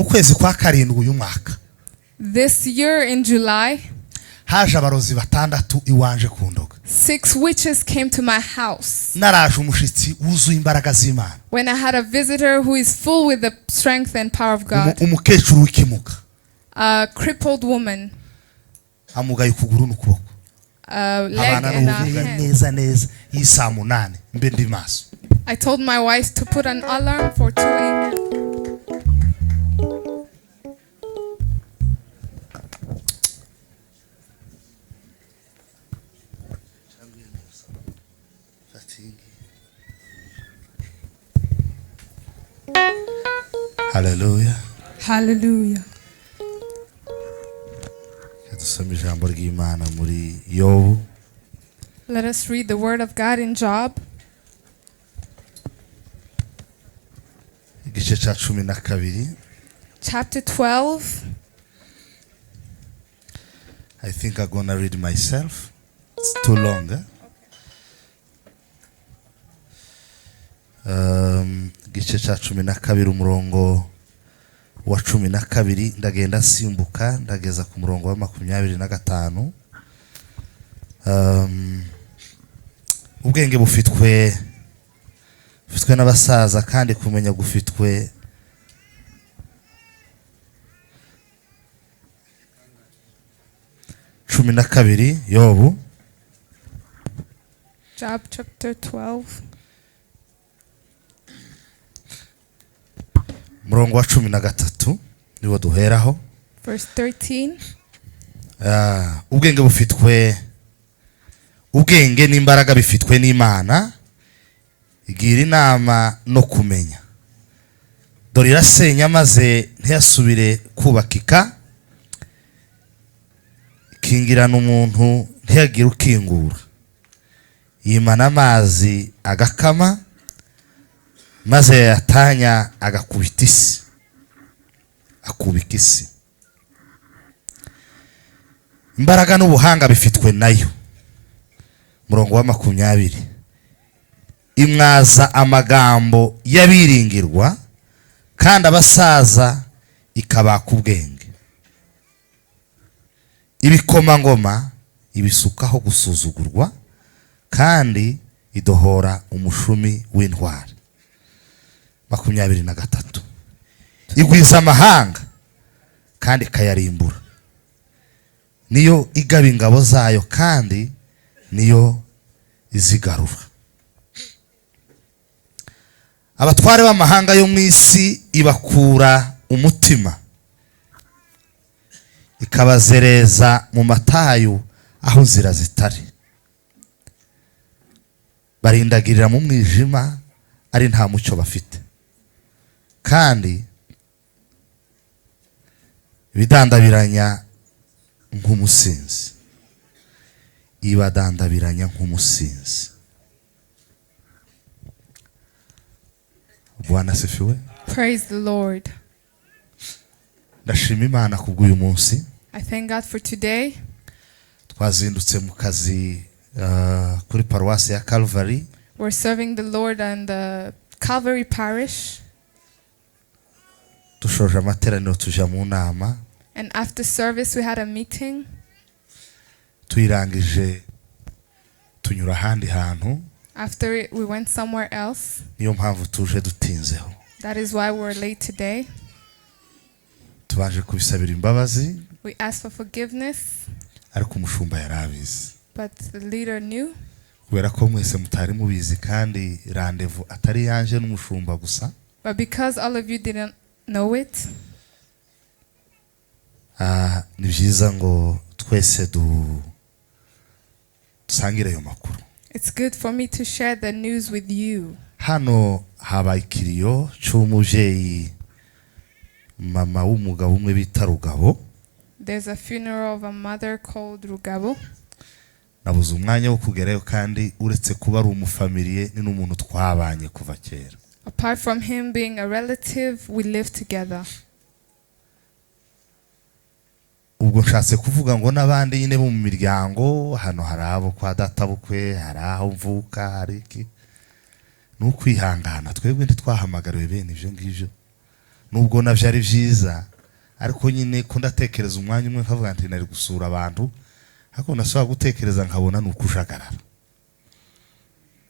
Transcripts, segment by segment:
mu kwezi kwa karindwi uyu mwaka This year in July, haje abarozi batandatu iwanje Kundoga. 6 witches came to my house. Naraje umushitsi wuzuye imbaraga z'Imana. When I had a visitor who is full with the strength and power of God. Umukecuru w'ikimuga. A crippled woman. Amugaye ukuguru n'ukuboko. Leg and a hand. Neza y'isa 8 mbe ndi maso. I told my wife to put an alarm for 2 a.m. Hallelujah. Hallelujah. Let us read the word of God in Job. Chapter 12. I think I'm going to read myself. It's too long. Igice cya 12 umurongo wa 12 ndagenda simbuka ndageza ku murongo wa 25. Ubwenge bufitwe n'abasaza kandi kumenya gufitwe Yobu. Job chapter 12. Murongo wa 13 niwo duheraho. Verse 13. Ubwenge bufitwe ubwenge n'imbaraga bifitwe n'Imana igira inama no kumenya. Dore irasenya maze ntiyasubire kubakika. Kingirana umuntu ntiyagira ukingura. Yimana amazi agakama maze yatanya agakubita isi. Akubika isi. Imbaraga n'ubuhanga bifitwe nayo. Murongo wa 20. Imwaza amagambo yabiringirwa kandi abasaza ikabaka ubwenge. Ibikoma ngoma ibisukaho gusuzugurwa kandi idohora umushumi w'intwari. 23. Igwiza amahanga kandi kayarimbura. Niyo igaba ingabo zayo kandi niyo izigarura. Abatware b'amahanga yo mwisi ibakura umutima. Ikabazereza mu matayo aho zira zitari. Barindagirira mu mwijima ari nta mucyo bafite. Kandi bidandabiranya nk'umusinzi. Ibadandabiranya nk'umusinzi. Bwana sifiwe. Praise the Lord. Ndashima Imana kubw'uyu munsi. I thank God for today. Twazindutse mu kazi kuri paruwasi ya Calvary. We're serving the Lord and the Calvary Parish. Dushoje amateraniro tuja mu nama. And after service we had a meeting. Tuyirangije tunyura handi hantu. After it, we went somewhere else. Niyo mpamvu tuje dutinzeho. That is why we're late today. Tubanje kubisabira imbabazi. We asked for forgiveness. Ariko umushumba yarabizi. But the leader knew. Kubera ko mwese mutari mubizi kandi rendezvous atari yanje n'umushumba gusa. But because all of you didn't know it. Ni byiza ngo twese dusangire ayo makuru. It's good for me to share the news with you. Hano habaye ikiriyo cy'umuvyeyi mama w'umugabo umwe bita Rugabo. There's a funeral of a mother called Rugabo. Nabuze umwanya wo kugerayo kandi uretse kuba ari umufamiliye ni n'umuntu twabanye kuva kera. Apart from him being a relative, we live together. Ubwo nshatse kuvuga ngo nabandi nyine bo mu miryango hano harabo kwa data bukwe haraho mvuka hariki nukwihangana twebwe ntitwahamagariwe bene ivyo ngivyo nubwo navyo ari vyiza ariko nyine ko ndatekereza umwanya umwe nkavuga nti nari gusura abantu ariko nasaba gutekereza nkabona nukushagarara.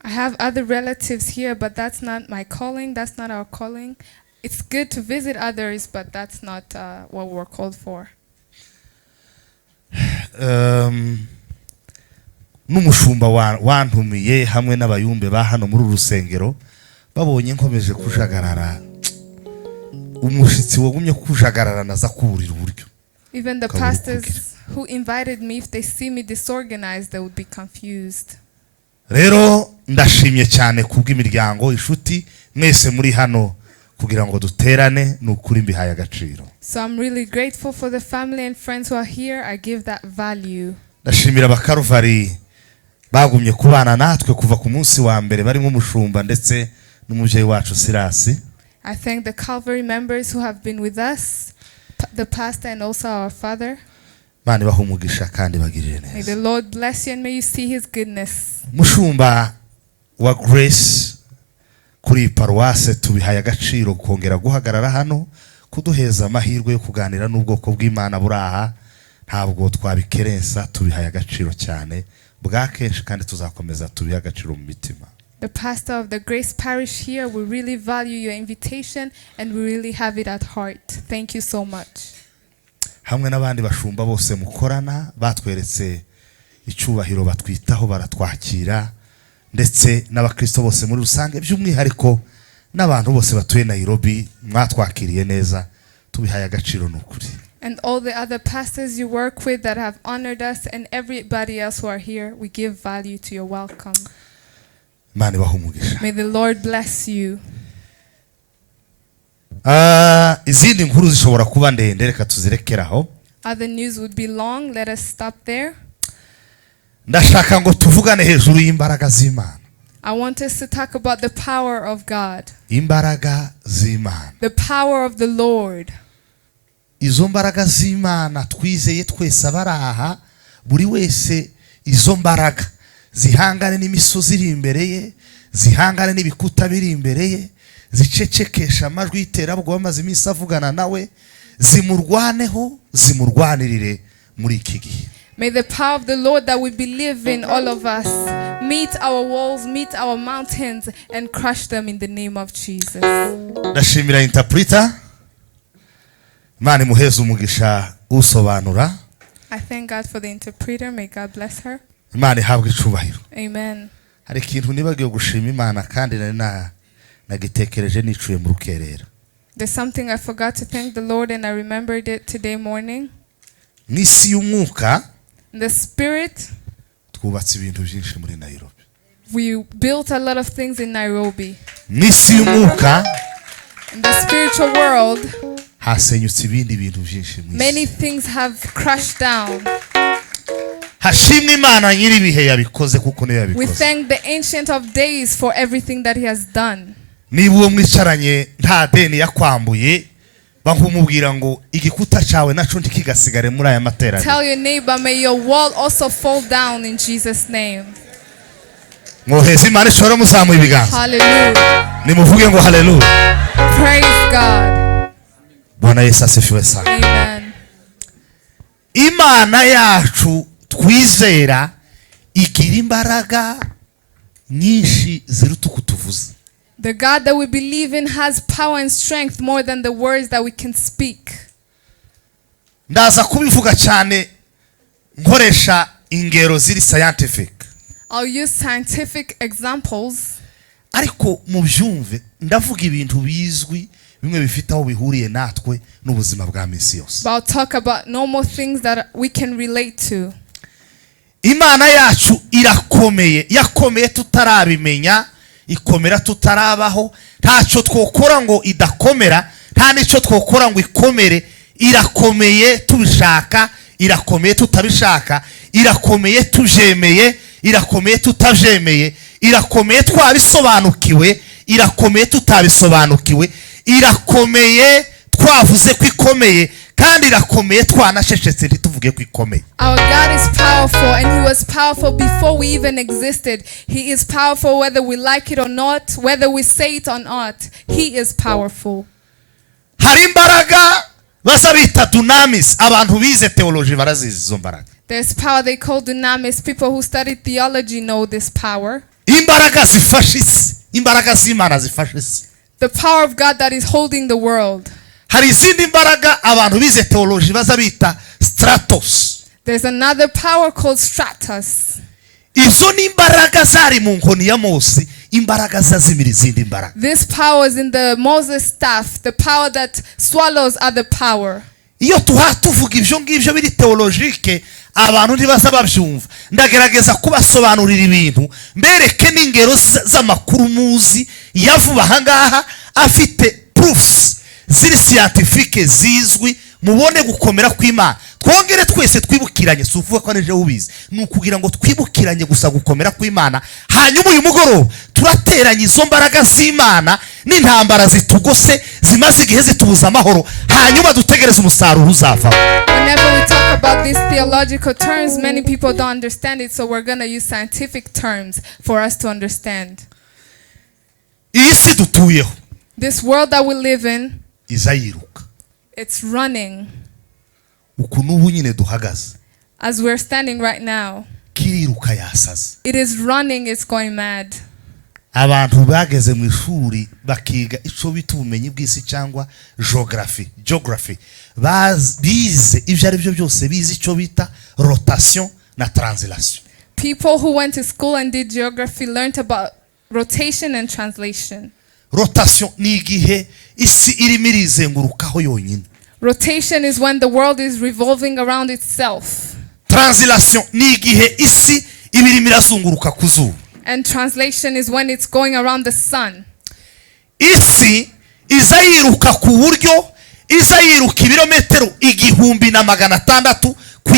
I have other relatives here, but that's not my calling. That's not our calling. It's good to visit others, but that's not what we're called for. N'umushumba wantumiye hamwe n'abayumbe ba hano muri urusengero babonye nkomeje kujagarara. Umushitsi wagumye kujagarara naza kuburira uburyo. Even the pastors who invited me, if they see me disorganized, they would be confused. Rero ndashimye cyane kubw'imiryango inshuti mwese muri hano kugira ngo duterane n'ukuri mbihaye agaciro. So I'm really grateful for the family and friends who are here. I give that value. Ndashimira abakaruvari bagumye kubana natwe kuva ku munsi wa mbere barimo umushumba ndetse n'umuvyeyi wacu Sirasi. I thank the Calvary members who have been with us, the pastor and also our father. Mani bahumugisha kandi bagirire neza. May the Lord bless you and may you see his goodness. Mushumba wa Grace kuri paruwase tubihaye agaciro kongera guhagarara hano kuduheza amahirwe yo kuganira n'ubwoko bw'Imana buraha ntabwo twabikerensa tubihaye agaciro cyane bwakenshi kandi tuzakomeza tubihaye agaciro mu mitima. The pastor of the Grace Parish here, we really value your invitation and we really have it at heart. Thank you so much. Hamwe n'abandi bashumba bose mukorana batweretse icubahiro batwitaho baratwakira ndetse n'abakristo bose muri rusange by'umwihariko n'abantu bose batuye Nairobi mwatwakiriye neza tubihaye agaciro n'ukuri. And all the other pastors you work with that have honored us and everybody else who are here, we give value to your welcome. Mani bahumugisha. May the Lord bless you. Izindi nkuru zishobora kuba ndende reka tuzirekeraho. Other news would be long. Let us stop there. Ndashaka ngo tuvugane hejuru y'imbaraga z'Imana. I want us to talk about the power of God. Imbaraga z'Imana. The power of the Lord. Izo mbaraga z'Imana twizeye twese abaraha buri wese izo mbaraga zihangane n'imisozi iri imbere ye, zihangane n'ibikuta biri imbere ye, zicecekesha amajwi y'iterabwoba maze iminsi avugana nawe, zimurwaneho zimurwanirire muri iki gihe. May the power of the Lord that we believe in, all of us, meet our walls, meet our mountains, and crush them in the name of Jesus. Ndashimira interpreter. Mani muheze umugisha usobanura. I thank God for the interpreter. May God bless her. Imana ihabwe icubahiro. Amen. Hari ikintu nibagiye gushima Imana kandi nagitekereje nicuye mu rukerera. There's something I forgot to thank the Lord and I remembered it today morning. N'isi y'umwuka In the spirit, twubatse ibintu byinshi muri Nairobi. we built a lot of things in Nairobi. N'isi y'umwuka In the spiritual world, hasenyutse ibindi bintu byinshi mu many isi. things have crashed down. Hashimwe Imana nyiribihe yabikoze kuko niyo We yabikoze. thank the Ancient of Days for everything that he has done. Niba uwo mwicaranye nta deni yakwambuye bakumubwira ngo igikuta cyawe naco ntikigasigare muri aya materaniro. Tell your neighbor, may your wall also fall down in Jesus' name. Mwoheze Imana ishobora muzamuye ibiganza. Hallelujah. Nimuvuge ngo hallelujah. Praise God. Bwana Yesu asifiwe sana. Amen. Imana yacu twizera igira imbaraga nyinshi ziruta kutuvuza. The God that we believe in has power and strength more than the words that we can speak. Ndaza kubivuga cyane nkoresha ingero ziri scientific. I'll use scientific examples. Ariko mu byumve ndavuga ibintu bizwi bimwe bifite aho bihuriye natwe n'ubuzima bwa minsi yose. But I'll talk about normal things that we can relate to. Imana yacu irakomeye, yakomeye tutarabimenya, ikomera tutarabaho, ntacyo twokora ngo idakomera, nta nicyo twokora ngo ikomere, irakomeye tubishaka, irakomeye tutabishaka, irakomeye tujemeye, irakomeye tutabyemeye, irakomeye twabisobanukiwe, irakomeye tutabisobanukiwe, irakomeye twavuze ko ikomeye kandi irakomeye twanasheshetse ntituvuge ko ikomeye. Our God is powerful and he was powerful before we even existed. He is powerful whether we like it or not, whether we say it or not. He is powerful. hari imbaraga bazabita dunamis. Abantu bize theology barazizi izo mbaraga. There's power they call dunamis. People who study theology know this power. Imbaraga zifasha isi, imbaraga z'Imana zifasha isi. The power of God that is holding the world. Hari izindi mbaraga abantu bize theology bazabita stratos. There's another power called stratus. Izo ni imbaraga zari mu nkoni ya Mose, imbaraga zazimira izindi imbaraga. This power is in the Moses staff, the power that swallows other power. Iyo tuvuga ibyo ngibyo biri theologique, abantu ntibaza babyumva. Ndagerageza kubasobanurira ibintu mbereke n'ingero z'amakuru muzi yavuba hangaha afite proofs ziri scientifique zizwi, mubone gukomera kw'Imana. Twongere twese twibukiranye, suvuga ko neje ubizi, nukugira ngo twibukiranye gusa gukomera kw'Imana. Hanyuma uyu mugoroba turateranya izo mbaraga z'Imana n'intambara zitugose zimaze igihe zitubuza amahoro, hanyuma dutegereze umusaruro uzava. Whenever we talk about these theological terms, many people don't understand it, so we're going to use scientific terms for us to understand. Iyi si dutuyeho, This world that we live in, izayiruka. it's running. Uku n'ubu nyine duhagaze, As we're standing right now, kiriruka yasaze. it is running, it's going mad. Abantu bageze mu ishuri bakiga ico bita ubumenyi bw'isi cyangwa geography, bize ibyo ari byo byose, bize ico bita rotation na translation. People who went to school and did geography learned about rotation and translation. Rotation ni igihe isi irimo irizengurukaho yonyine. Rotation is when the world is revolving around itself. Translation ni igihe isi ibirimo irazunguruka ku zuba. And translation is when it's going around the sun. Isi izayiruka ku buryo izayiruka ibirometero 1600 ku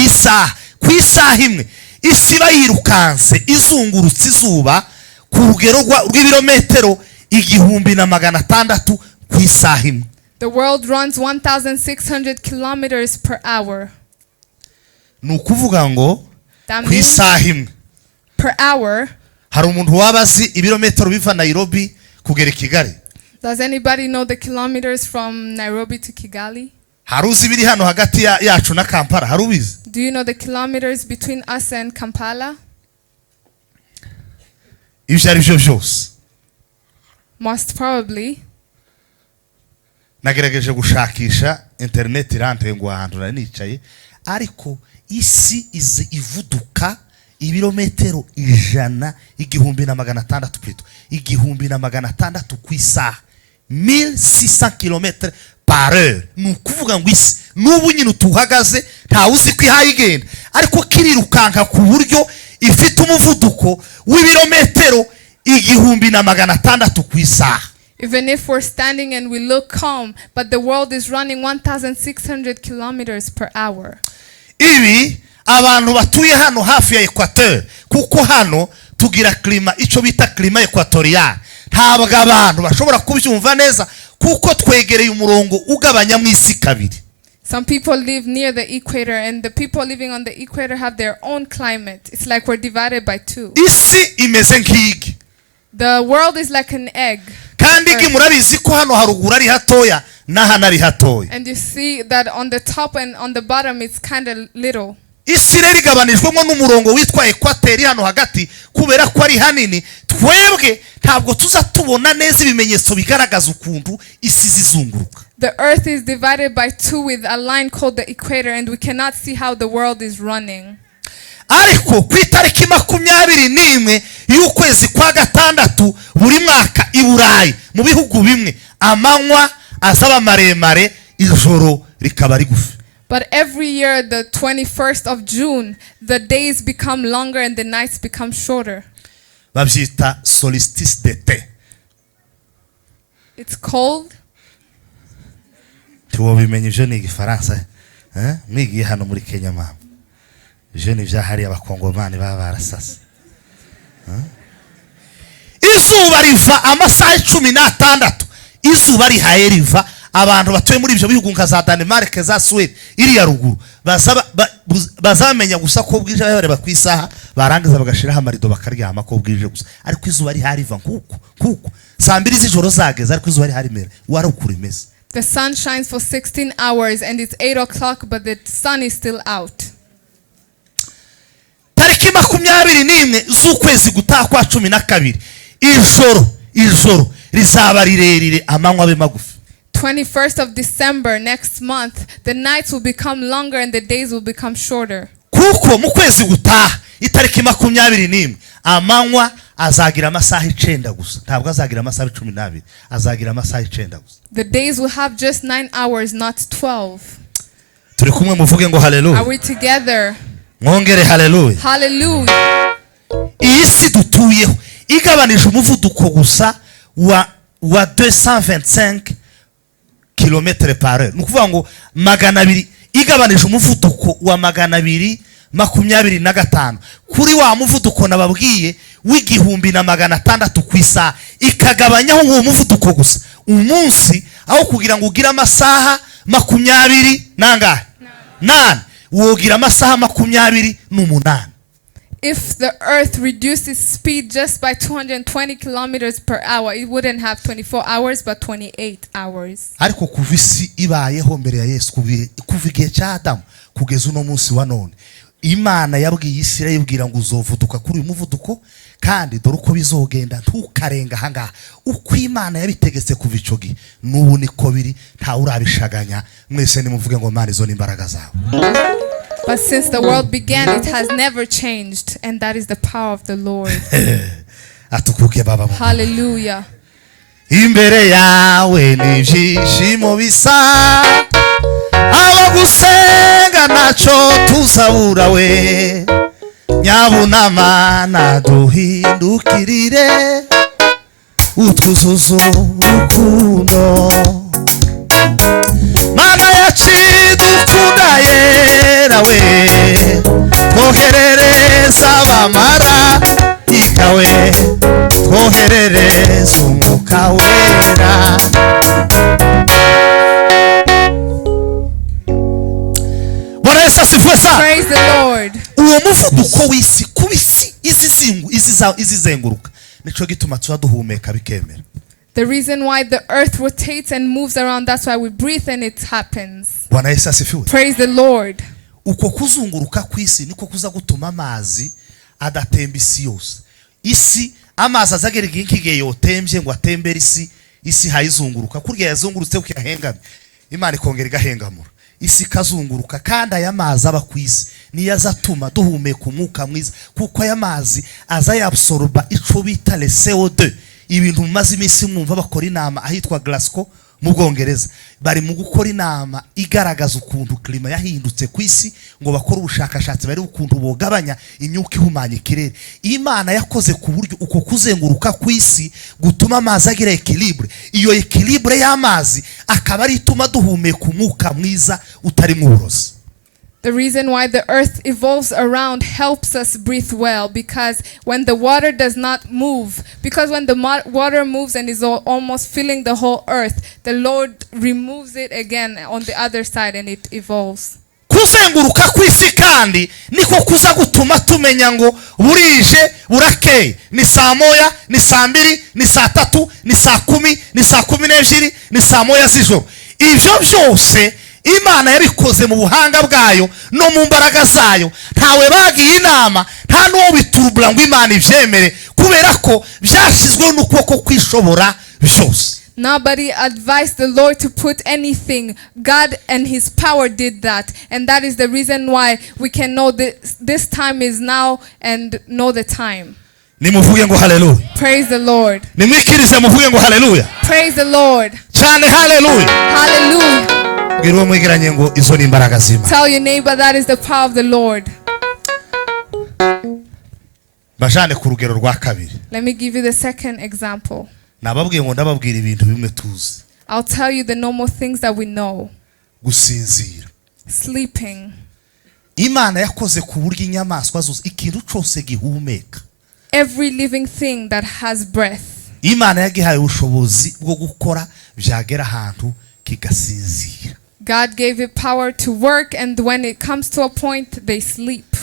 isaha imwe. Isi bayirukanse izungurutse izuba ku rugero rw'ibirometero 1600 ku isaha imwe. The world runs 1,600 kilometers per hour. Nukuvuga ngo ku isaha imwe per hour. Hari umuntu wabazi ibirometero biva Nairobi kugera Kigali? Does anybody know the kilometers from Nairobi to Kigali? Haruzi biri hano hagati yacu na Kampala, harubizi? Do you know the kilometers between us and Kampala? Ibyo ari byo byose. Most probably. Nagerageje gushakisha internet irantengwa ahantu nari nicaye, ariko isi ize ivuduka ibirometero 100,600 pito 1,600 ku isaha, 1600 km par heure. Nukuvuga ngo isi nubu nyine tuhagaze nta uzi ko ihayigenda, ariko kirirukanka ku buryo ifite umuvuduko w'ibirometero 1,600 ku isaha. Even if we're standing and we look calm, but the world is running 1,600 kilometers per hour. Ibi abantu batuye hano hafi ya Equateur, kuko hano tugira klima ico bita klima equatorial. Ntabwo abantu bashobora kubyumva neza kuko twegereye umurongo ugabanya mu isi kabiri. Some people live near the equator, and the people living on the equator have their own climate. It's like we're divided by two. Isi imeze nk'igi. The world is like an egg. Kandi igi murabizi ko hano haruguru ari hatoya na hano ari hatoya. And you see that on the top and on the bottom it's kind of little. Isi rero igabanijwemo n'umurongo witwa equateur hano hagati, kubera ko ari hanini. Twebwe ntabwo tuza tubona neza ibimenyetso bigaragaza ukuntu isi zizunguruka. The earth is divided by two with a line called the equator, and we cannot see how the world is running. Ariko ku itariki 21 y'ukwezi kwa gatandatu buri mwaka i Burayi mu bihugu bimwe amanywa azaba maremare ijoro rikaba rigufi. But every year, the 21st of June, the days become longer and the nights become shorter. Babyita solstice d'été. It's cold. Tuwobimenye je ni Igifaransa, mwigiye hano muri Kenya mama. Je ni vyahari abakongomani baba barasasa. Izuba riva amasaha 16. Izuba rihaye riva, abantu batuye muri ibyo bihugu nka za Denmark, za Sweden, iri ya ruguru bazamenya gusa ko bwije bareba ku isaha, barangiza bagashiraho amarido bakaryama ko bwije gusa. Ariko izuba rihari riva nkuko saa 2 z'ijoro zageze, ariko izuba rihari mera warukura imeze. The sun shines for 16 hours and it's 8 o'clock, but the sun is still out. tariki 21 z'ukwezi gutaha kwa 12 ijoro rizaba rirerire amanywa abe magufi. 21st of December next month, the nights will become longer and the days will become shorter. Kuko mu kwezi gutaha itariki 21 amanywa azagira amasaha 9 gusa, ntabwo azagira amasaha 12, azagira amasaha 9 gusa. The days will have just 9 hours, not 12. Turi kumwe muvuge ngo hallelujah. Are we together? Mwongere hallelujah. Hallelujah. Iyi si dutuyeho igabanije umuvuduko gusa wa 225 km/h. Nukuvuga ngo 200 igabanije umuvuduko wa 225 kuri wa muvuduko nababwiye w'igihumbi na 600 kwisa, ikagabanyaho ngo umuvuduko gusa umunsi aho kugira ngo ugira amasaha 20 nangahe 8 wogira amasaha 28. If the earth reduces speed just by 220 kilometers per hour, it wouldn't have 24 hours but 28 hours. Ariko kuva isi ibayeho mbere ya Yesu, kuva igihe cya Adamu kugeza uno munsi wa none, Imana yabwiye Isirayeli ibwira ngo uzovuduka kuri uyu muvuduko, kandi dore uko bizogenda ntukarenga ahangaha. Uko Imana yabitegetse kuva ico gihe n'ubu niko biri, nta urabishaganya. Mwese nimuvuge ngo Mana izo n'imbaraga zawe. But since the world began, it has never changed, and that is the power of the Lord. Atukuke baba. Hallelujah. Imbere yawe n'ibyishimo bisa, abagusenga naco tuzabura we, nyabunama duhindukirire utwuzuzo urukundo. Mana yacidukunda yera we, twoherereza abamarayika we, twoherereza umwuka wera. Praise the Lord. Uwo muvuduko w'isi kubisi izizenguruka nico gituma tuba duhumeka bikemera. The reason why the earth rotates and moves around, that's why we breathe and it happens. Bwana Yesu asifiwe. Praise the Lord. Uko kuzunguruka kw'isi niko kuza gutuma amazi adatemba isi yose. Isi amazi azagera igihe yotembye ngo atembere isi hayizunguruka, kurya yazungurutse ukiyahengamye, Imana ikongera igahengamura, isi kazunguruka. Kandi aya mazi aba kw'isi niyo azatuma duhumeka umwuka mwiza, kuko aya mazi aza yabsorba ico bita le CO2. Ibintu mumaze iminsi mwumva bakora inama ahitwa Glasgow mu Bwongereza, bari mu gukora inama igaragaza ukuntu klima yahindutse kw'isi, ngo bakora ubushakashatsi bari ukuntu bogabanya imyuka ihumanya ikirere. Imana yakoze ku buryo uko kuzenguruka kw'isi gutuma amazi agira equilibre. Iyo equilibre y'amazi akaba ari ituma duhumeka umwuka mwiza utari mu burozi. The reason why the earth evolves around helps us breathe well, because when the water does not move, because when the water moves and is almost filling the whole earth, the Lord removes it again on the other side and it evolves. Kuzenguruka kw'isi kandi niko kuza gutuma tumenya ngo burije burakeye, ni saa moya, ni saa mbiri, ni saa tatu, ni saa 10, ni saa 12, ni saa moya z'ijoro. Ivyo byose Imana yabikoze mu buhanga bwayo no mu mbaraga zayo. Ntawe bagiye inama, nta n'uwo biturubura ngo Imana ivyemere, kubera ko byashizwe n'ukuboko kwishobora byose. Nobody advised the Lord to put anything. God and his power did that, and that is the reason why we can know that this time is now and know the time. Nimuvuge ngo hallelujah. Praise the Lord. Nimwikirize muvuge ngo hallelujah. Praise the Lord. Cyane hallelujah. Hallelujah. Tell your neighbor that is the power of the Lord. Let me give you the second example. I'll tell you the normal things that we know. Sleeping. Every living thing that has breath. God gave it power to work, and when it comes to a point, they sleep.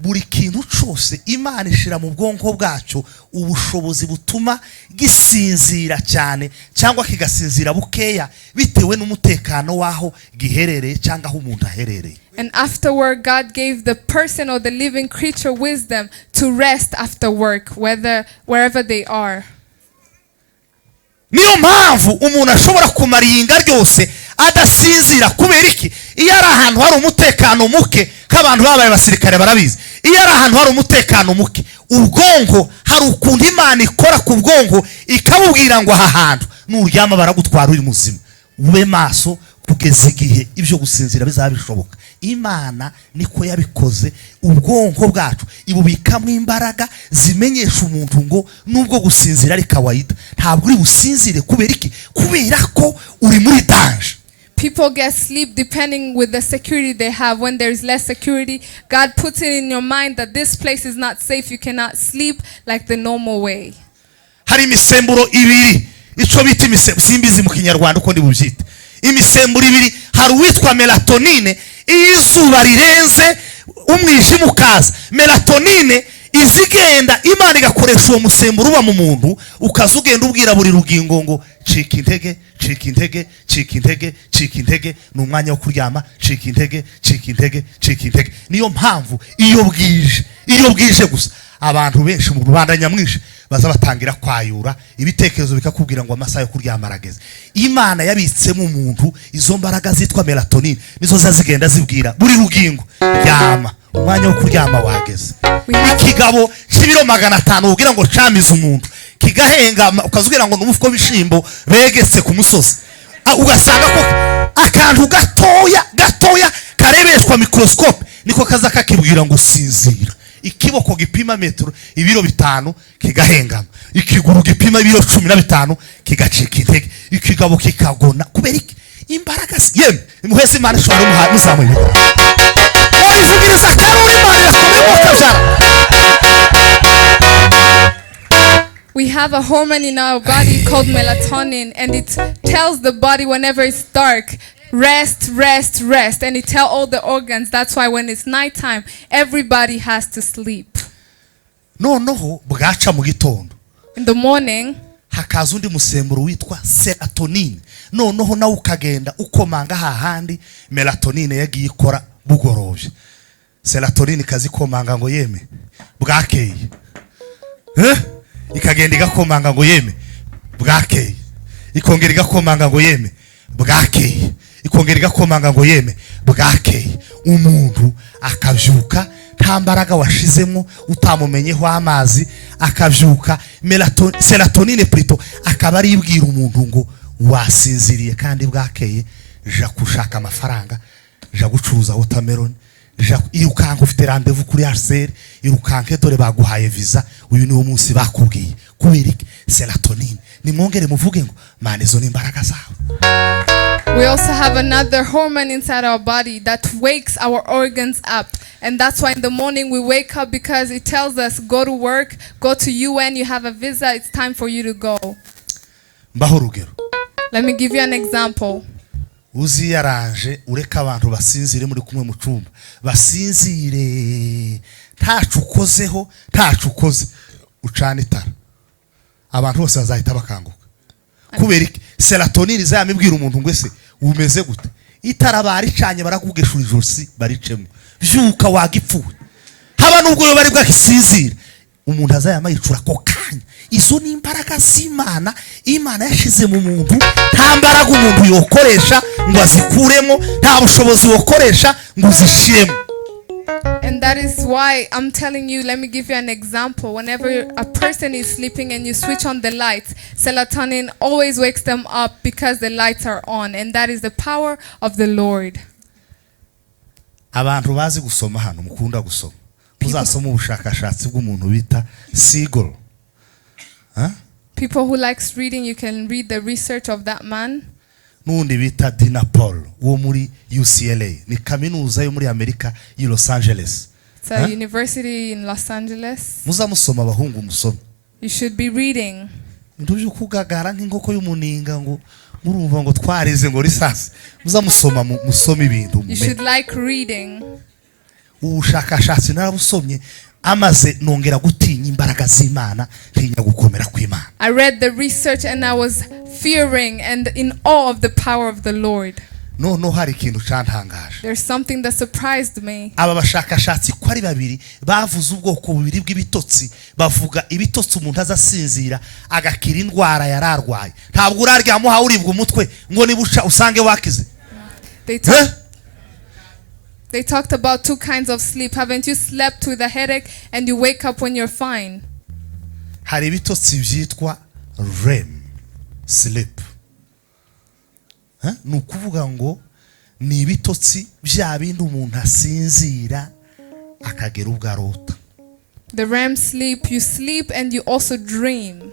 buri kintu cyose Imana ishira mu bwonko bwacu ubushobozi butuma gisinzira cyane cyangwa kigasinzira bukeya bitewe n'umutekano waho giherereye cyangwa aho umuntu aherereye. And afterward, God gave the person or the living creature wisdom to rest after work, wherever they are. Niyo mpamvu umuntu ashobora kumara iyinga ryose adasinzira kubera iki? Iyo ari ahantu hari umutekano muke, k'abantu babaye basirikare barabizi, iyo ari ahantu hari umutekano muke, ubwonko hari ukuntu Imana ikora ku bwonko ikabubwira ngo aha hantu nuryama baragutwara uri muzima. Ube maso kugeza igihe ibyo gusinzira bizaba bishoboka. Imana niko yabikoze, ubwonko bwacu ibubikamo imbaraga zimenyesha umuntu ngo nubwo gusinzira ari kawaida, ntabwo uri businzire kubera iki? Kubera ko uri muri danger. People get sleep depending with the security they have. When there's less security, God puts it in your mind that this place is not safe. You cannot sleep like the normal way. Hari imisemburo ibiri, ico bita imisemburo, simbizi mu Kinyarwanda uko ndi bubyita. Imisemburo ibiri, hari uwitwa melatonine, izuba rirenze umwijima ukaza. Melatonine izigenda, Imana igakoresha uwo musemburo uba mu muntu, ukazugenda ubwira buri rugingo ngo cika intege, cika intege, cika intege, cika intege, n'umwanya wo kuryama, cika intege, cika intege, cika intege. Niyo mpamvu iyo bwije gusa abantu benshi mu Rwanda nyamwinshi baza batangira kwayura, ibitekerezo bikakubwira ngo amasaha yo kuryama arageze. Imana yabitsemo umuntu izo mbaraga zitwa melatonine, nizo zazigenda zibwira buri rugingo ryama, umwanya wo kuryama wageze. Ikigabo cy'ibiro 500 ubwira ngo camize umuntu kigahenga, ukazubwira ngo n'umufuko w'ishimbo begetse ku musozi, ugasanga ko akantu gatoya karebeshwa microscope niko kaza kakibwira ngo sinzira. Ikiboko gipima metero ibiro 5 kigahengama, ikiguru gipima ibiro 15 kigacika intege, ikigabo kikagona kubera iki? Imbaraga yemwe imuhese Imana ishobora umuha muzamu ibi oyivugiriza karuri Imana yakomeye kajara. We have a hormone in our body called melatonin, and it tells the body whenever it's dark, rest, rest, rest. And it tells all the organs. That's why when it's nighttime, everybody has to sleep. Noneho bwaca mu gitondo, in the morning, hakaza undi musemburo witwa serotonin. Noneho nawe ukagenda ukomanga hahandi melatonine yagiye ikora bugorovye. Serotonin kazikomanga ngo yeme bwakeye, ikagenda igakomanga ngo yeme bwakeye, ikongera igakomanga ngo yeme bwakeye, ikongera igakomanga ngo yeme bwakeye. Umuntu akavyuka nta mbaraga washizemo, utamumenyeho amazi, akavyuka serotonine plutôt akaba ari ibwira umuntu ngo wasinziriye kandi bwakeye, ja kushaka amafaranga, ja gucuruza watermelon, irukanka ufite rendez-vous kuri HCR, irukanke dore baguhaye visa, uyu ni umunsi bakubwiye. Kubera iki? Serotonin. Nimwongere muvuge ngo Mana izo n'imbaraga zawe. We also have another hormone inside our body that wakes our organs up, and that's why in the morning we wake up, because it tells us go to work, go to UN, you have a visa, it's time for you to go. Mbaho rugero. Let me give you an example. Uzi yaranje ureka abantu basinzire muri kumwe mu cyumba, basinzire ntacukozeho, ntacukoze ucana itara, abantu bose bazahita bakanguka. Kubera iki? Serotonin izamibwira umuntu ngo ese umeze gute? Itara baricanye barakugeshura ijosi baricemo, vyuka wagipfuye. Haba nubwo yo bari bwakisinzira, umuntu azayamayicura ko kanya. Izo ni imbaraga z'Imana, Imana yashize mu muntu, nta mbaraga umuntu yokoresha ngo azikuremo, nta bushobozi wokoresha ngo uzishiremo. And that is why I'm telling you, let me give you an example. Whenever a person is sleeping and you switch on the lights, serotonin always wakes them up because the lights are on, and that is the power of the Lord. Abantu bazi gusoma hano mukunda gusoma, muzasoma ubushakashatsi bw'umuntu bita Siegel. People who likes reading, you can read the research of that man. Nundi bita Dina Paul wo muri UCLA, ni kaminuza yo muri Amerika i Los Angeles. It's a university in Los Angeles. Muzamusoma abahungu musoma. You should be reading. Nduje kugagara nk'inkoko y'umuninga ngo murumva ngo twareze ngo risasi. Muzamusoma musoma ibintu. You should like reading. ubushakashatsi narabusomye amaze nongera gutinya imbaraga z'Imana ntinya gukomera kw'Imana. I read the research and I was fearing and in awe of the power of the Lord. No hari ikintu cantangaje. There's something that surprised me. Aba bashakashatsi ko ari babiri bavuze ubwoko bubiri bw'ibitotsi, bavuga ibitotsi umuntu azasinzira agakira indwara yararwaye. Ntabwo uraryamo ha uribwa umutwe ngo nibuca usange wakize. They talked about two kinds of sleep. Haven't you slept with a headache and you wake up when you're fine? Hari ibitotsi byitwa REM sleep. Nukuvuga ngo ni ibitotsi bya bindi umuntu asinzira akagera ubwo arota. The REM sleep, you sleep and you also dream.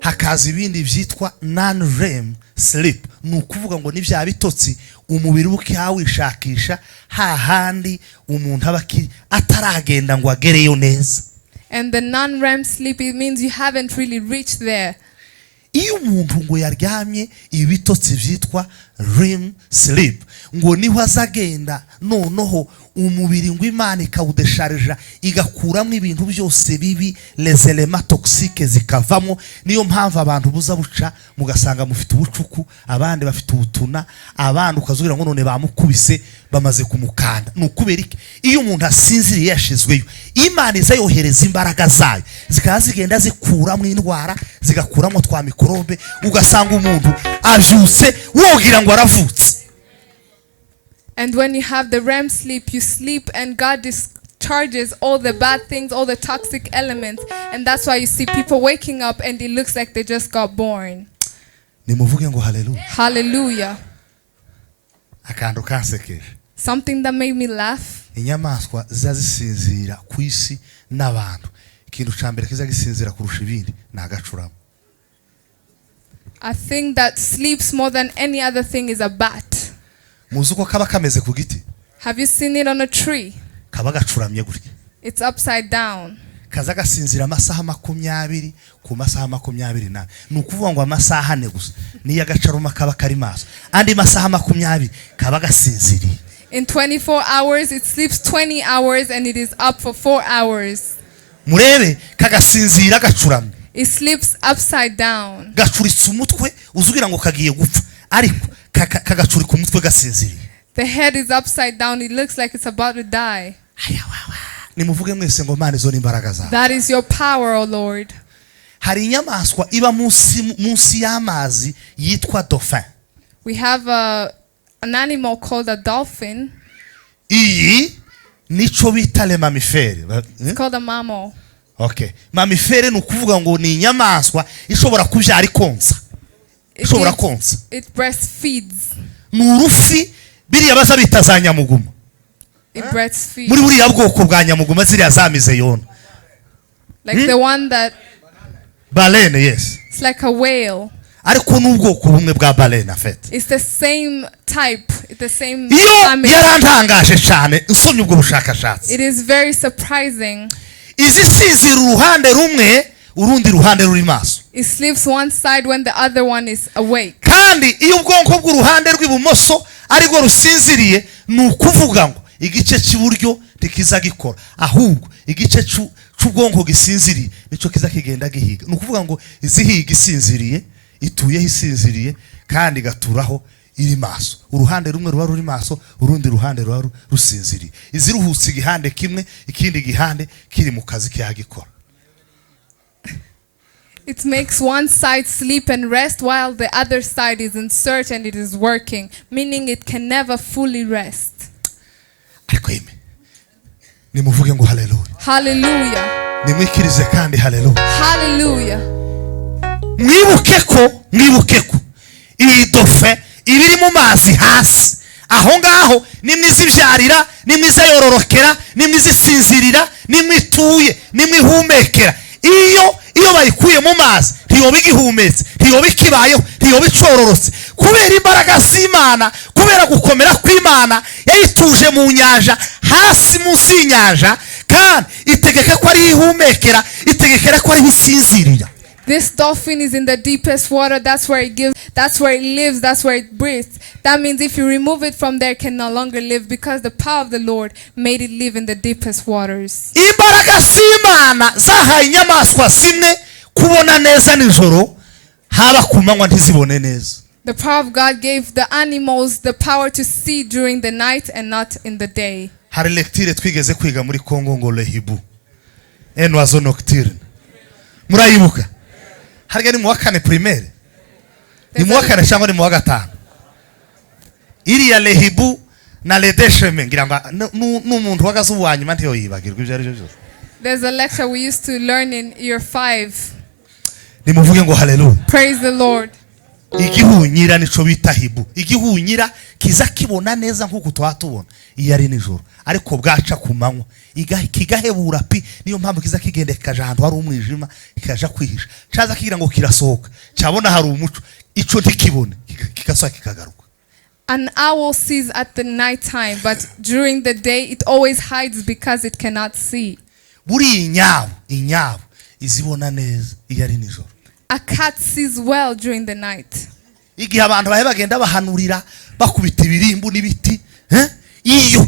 Hakaza ibindi byitwa non-REM sleep. Nukuvuga ngo ni bya bitotsi umubiri ukawishakisha hahandi umuntu abakiri ataragenda ngo agereyo neza. And the non-REM sleep, it means you haven't really reached there. Iyo umuntu ngo yaryamye ibitotsi byitwa REM sleep ngo niho azagenda noneho umubiri ngo Imana ikawudesharija igakuramo ibintu byose bibi les éléments toxiques zikavamo. Niyo mpamvu abantu buza buca mugasanga mufite ubucuku, abandi bafite ubutuna, abandi ukazugira ngo none bamukubise bamaze kumukanda. Nukubera iki? Iyo umuntu asinziriye yashizweyo Imana izayohereza imbaraga zayo zikazigenda zikuramo indwara, zigakuramo twa mikorobe, ugasanga umuntu avyuse wogira ngo aravutse. And when you have the REM sleep, you sleep and God discharges all the bad things, all the toxic elements. And that's why you see people waking up and it looks like they just got born. Nimuvuge ngo hallelujah. Hallelujah. Akantu kansekeje. Something that made me laugh. Inyamaswa zazisinzira kwisi n'abantu. Ikintu cambere kizagisinzira kurusha ibindi nagacuramo. I think that sleeps more than any other thing is a bat. Muzuko kaba kameze ku giti. Have you seen it on a tree? Kaba gacuramye gutya. It's upside down. Kaza gasinzira amasaha 20 ku masaha 28. Nukuvuga ngo amasaha ane gusa niya gacaruma kaba kari maso. Andi masaha 20 kaba gasinziriye. In 24 hours it sleeps 20 hours and it is up for 4 hours. Murebe kagasinzira gacuramye. It sleeps upside down. Gacuritse umutwe uzugira ngo kagiye gupfa. Ariko kagacurika umutwe gasinziriye. The head is upside down. It looks like it's about to die. Nimuvuge mwese ngo Mana izo nimbaraga zawe. That is your power, O Lord. Hari inyamaswa iba munsi y'amazi yitwa dauphin. We have an animal called a dolphin. Iyi nico bita le mammifere. It's called a mammal. Okay. Mammifere nukuvuga ngo ni inyamaswa ishobora kubyara ikonsa. Ishobora konsa. It breastfeeds. Nurufi biriya baza bita za nyamuguma. It breastfeeds. Muri buriya bwoko bwa nyamuguma ziriya zamize yona. Like the one that baleine, yes. It's like a whale. Ariko n'ubwoko bumwe bwa baleine afet. It's the same type, the same family. Yarantangaje cyane nsomye ubwo bushakashatsi. It is very surprising. Izi sinzira uruhande rumwe urundi ruhande ruri maso. It sleeps one side when the other one is awake. Kandi iyo ubwonko bw'uruhande rw'ibumoso ariko rusinziriye nukuvuga ngo igice cy'iburyo tikiza gikora, ahubwo igice cy'ubwonko gisinziriye nico kiza kigenda gihiga. Nukuvuga ngo izihiga isinziriye ituye isinziriye kandi gaturaho iri maso. Uruhande rumwe ruba ruri maso, urundi ruhande ruba rusinziriye. Iziruhutse igihande kimwe, ikindi gihande kiri mu kazi kiyagikora. It makes one side sleep and rest while the other side is in search and it is working, meaning it can never fully rest. Ariko ime nimuvuge ngo hallelujah. Hallelujah. Nimwikirize kandi hallelujah. Hallelujah. Mwibuke ko iyi dauphin ibiri mu mazi hasi. Aho ngaho nimwizibyarira, nimwizayororokera, nimwizisinzirira, nimwituye, nimwihumekera. Iyo bayikuye mu mazi ntiyo bigihumetse, ntiyo bikibayeho, ntiyo bicororotse. Kubera imbaraga z'Imana, kubera gukomera kw'Imana yayituje mu nyanja hasi munsi y'inyanja kandi itegeka ko ari ihumekera, itegekera ko ari isinzirira. This dolphin is in the deepest water. That's where it gives. That's where it lives. That's where it breathes. That means if you remove it from there, it can no longer live because the power of the Lord made it live in the deepest waters. Imbaraga z'Imana zahaye inyamaswa zimwe kubona neza nijoro haba kumanywa ntizibone neza. The power of God gave the animals the power to see during the night and not in the day. Hari lecture twigeze kwiga muri Kongo ngo lehibu. Oiseau nocturne. Murayibuka? Harya ni mu wa kane primaire. Ni mu wa kane cyangwa ni mu wa gatanu. Iriya lehibu na ledesheme ngira ngo n'umuntu wagaze ubwanyuma ntiyo yibagirwa ibyo ari byo byose. There's a lecture we used to learn in year 5. Nimuvuge ngo hallelujah. Praise the Lord. Igihunyira nico bita hibu. Igihunyira kiza kibona neza nkuko twatubona iyo ari nijoro ariko bwaca kumanywa kigahebura pi niyo mpamvu kiza kigende kaja ahantu hari umwijima kikaja kwihisha caza kigira ngo kirasohoka cyabona hari umuco ico ntikibone kikasohoka kikagaruka. An owl sees at the night time, but during the day it always hides because it cannot see. Buri inyabu izibona neza iyo ari nijoro. A cat sees well during the night. Igihe abantu bahe bagenda bahanurira bakubita ibirimbu n'ibiti iyo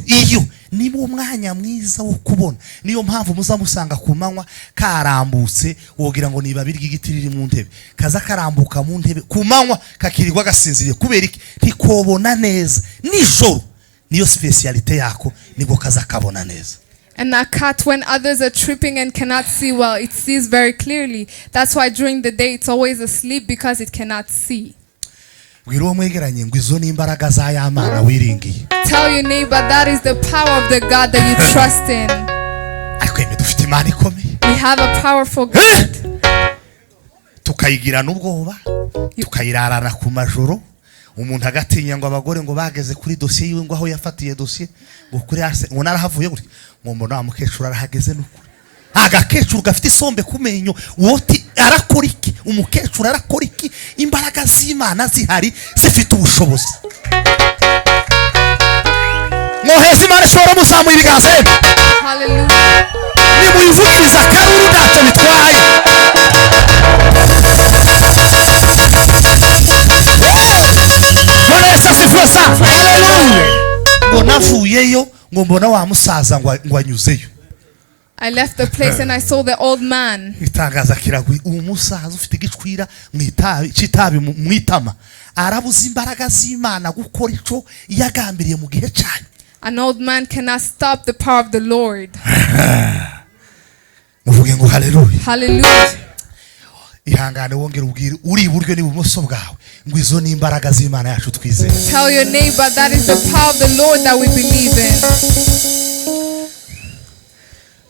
nibo mwanya mwiza wo kubona niyo mpamvu muzamusanga kumanywa karambutse wogira ngo niba birya igiti riri mu ntebe kaza karambuka mu ntebe kumanywa kakirirwa gasinziriye kubera iki ntikobona neza nijoro niyo specialite yako nibo kaza kabona neza. And a cat, when others are tripping and cannot see well, it sees very clearly. That's why during the day it's always asleep because it cannot see. Tell your neighbor that is the power of the God that you trust in. We have a powerful God. Tukayigira n'ubwoba tukayirarana ku majoro umuntu agatinya ngo abagore ngo bageze kuri dossier yiwe ngo aho yafatiye dossier ngo kuri arse ngo narahavuye gute ngo mbona amukecuru arahageze n'ukuri agakecuru gafite isombe kumenyo woti arakora iki umukecuru arakora iki imbaraga z'Imana zihari zifite ubushobozi Mohezi Imana shora muzamuye ibiganza Hallelujah. Ni muyivugiriza karuru ntacyo bitwaye Hallelujah. Mbona vuyeyo ngo mbona wa musaza ngo anyuzeyo. I left the place and I saw the old man. Itangaza kiragwi umusaza ufite igicwira mwitabi citabi mwitama arabuza imbaraga z'Imana gukora ico yagambiriye mu gihe cyane. An old man cannot stop the power of the Lord. Muvuge ngo hallelujah. Hallelujah. Ihangane wongera ubwire uri iburyo ni bumoso bwawe ngo izo ni imbaraga z'Imana yacu twizeye. Tell your neighbor that is the power of the Lord that we believe in.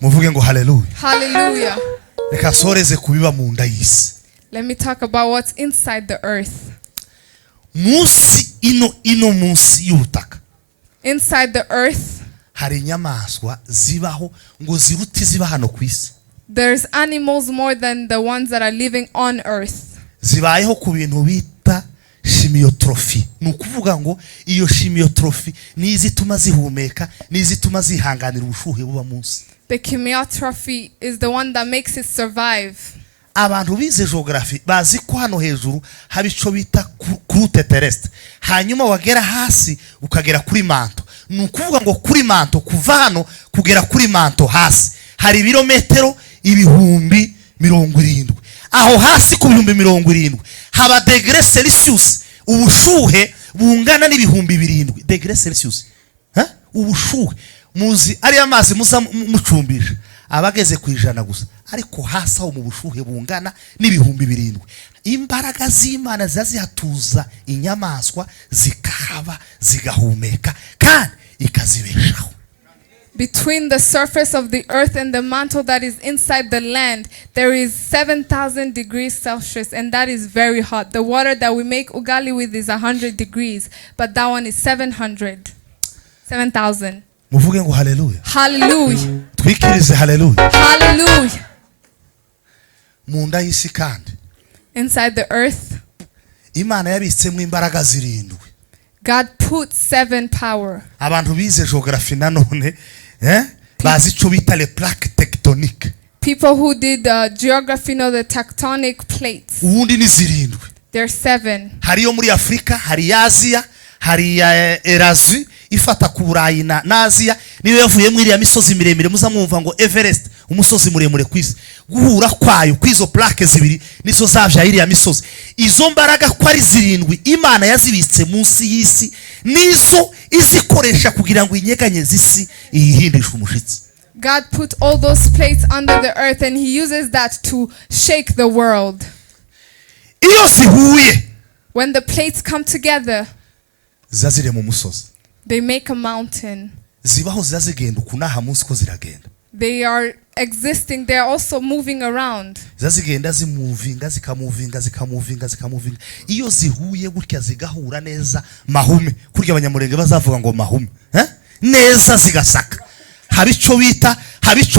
Muvuge ngo hallelujah. Hallelujah. Reka soreze kubiba mu nda y'isi. Let me talk about what's inside the earth. Musi ino munsi y'ubutaka. Inside the earth hari inyamaswa zibaho ngo ziruti ziba hano ku isi. There's animals more than the ones that are living on earth. Zibayeho ku bintu bita chimiotrophy. Nukuvuga ngo iyo chimiotrophy nizituma zihumeka nizituma zihanganira ubushuhe buba munsi. The chimiotrophy is the one that makes it survive. Abantu bize geography bazi ko hano hejuru habico bita croûte terrestre. Hanyuma wagera hasi ukagera kuri manto. Nukuvuga ngo kuri manto kuva hano kugera kuri manto hasi hari ibirometero ibihumbi 70. Aho hasi ku bihumbi 70 haba degree Celsius ubushuhe bungana n'ibihumbi 7 degree Celsius. Ubushuhe muzi ari amazi muza mucumbisha abageze ku ijana gusa ariko hasi aho mu bushuhe bungana n'ibihumbi 7. Imbaraga z'Imana zazihatuza inyamaswa zikahaba zigahumeka kandi ikazibeshaho. Between the surface of the earth and the mantle that is inside the land, there is 7,000 degrees Celsius, and that is very hot. The water that we make ugali with is 100 degrees, but that one is 7,000. Muvuge ngo hallelujah. Hallelujah. Twikirize hallelujah. Hallelujah. Munda y'isi kandi. Inside the earth, Imana yabitsemo imbaraga 7. God put 7 power. Abantu bize geography nanone bazi cyo bita les plaques tectoniques. People who did geography know the tectonic plates. ubundi ni zirindwi. There's 7. Hari yo muri Afrika, hari Asia, hari Erazi ifata ku Burayi na Asia, niyo yavuye muri ya misozi miremire muzamwumva ngo Everest, umusozi muremure kwisi. Guhura kwayo kwizo plaque zibiri nizo zavya ya misozi. Izo mbaraga ko ari zirindwi Imana yazibitse munsi y'isi, nizo izikoresha kugira ngo inyeganye zisi ihindisha umushitsi. God put all those plates under the earth and he uses that to shake the world. Iyo zihuye, when the plates come together, zazire mu musozi. They make a mountain. Zibaho zazigenda ukunaha munsi ko ziragenda. They are existing, they are also moving around. Zazigenda zimuvinga zikamuvinga. Iyo zihuye gutya zigahura neza mahume. Kurya abanyamurenge bazavuga ngo mahume. Neza zigasaka. Habico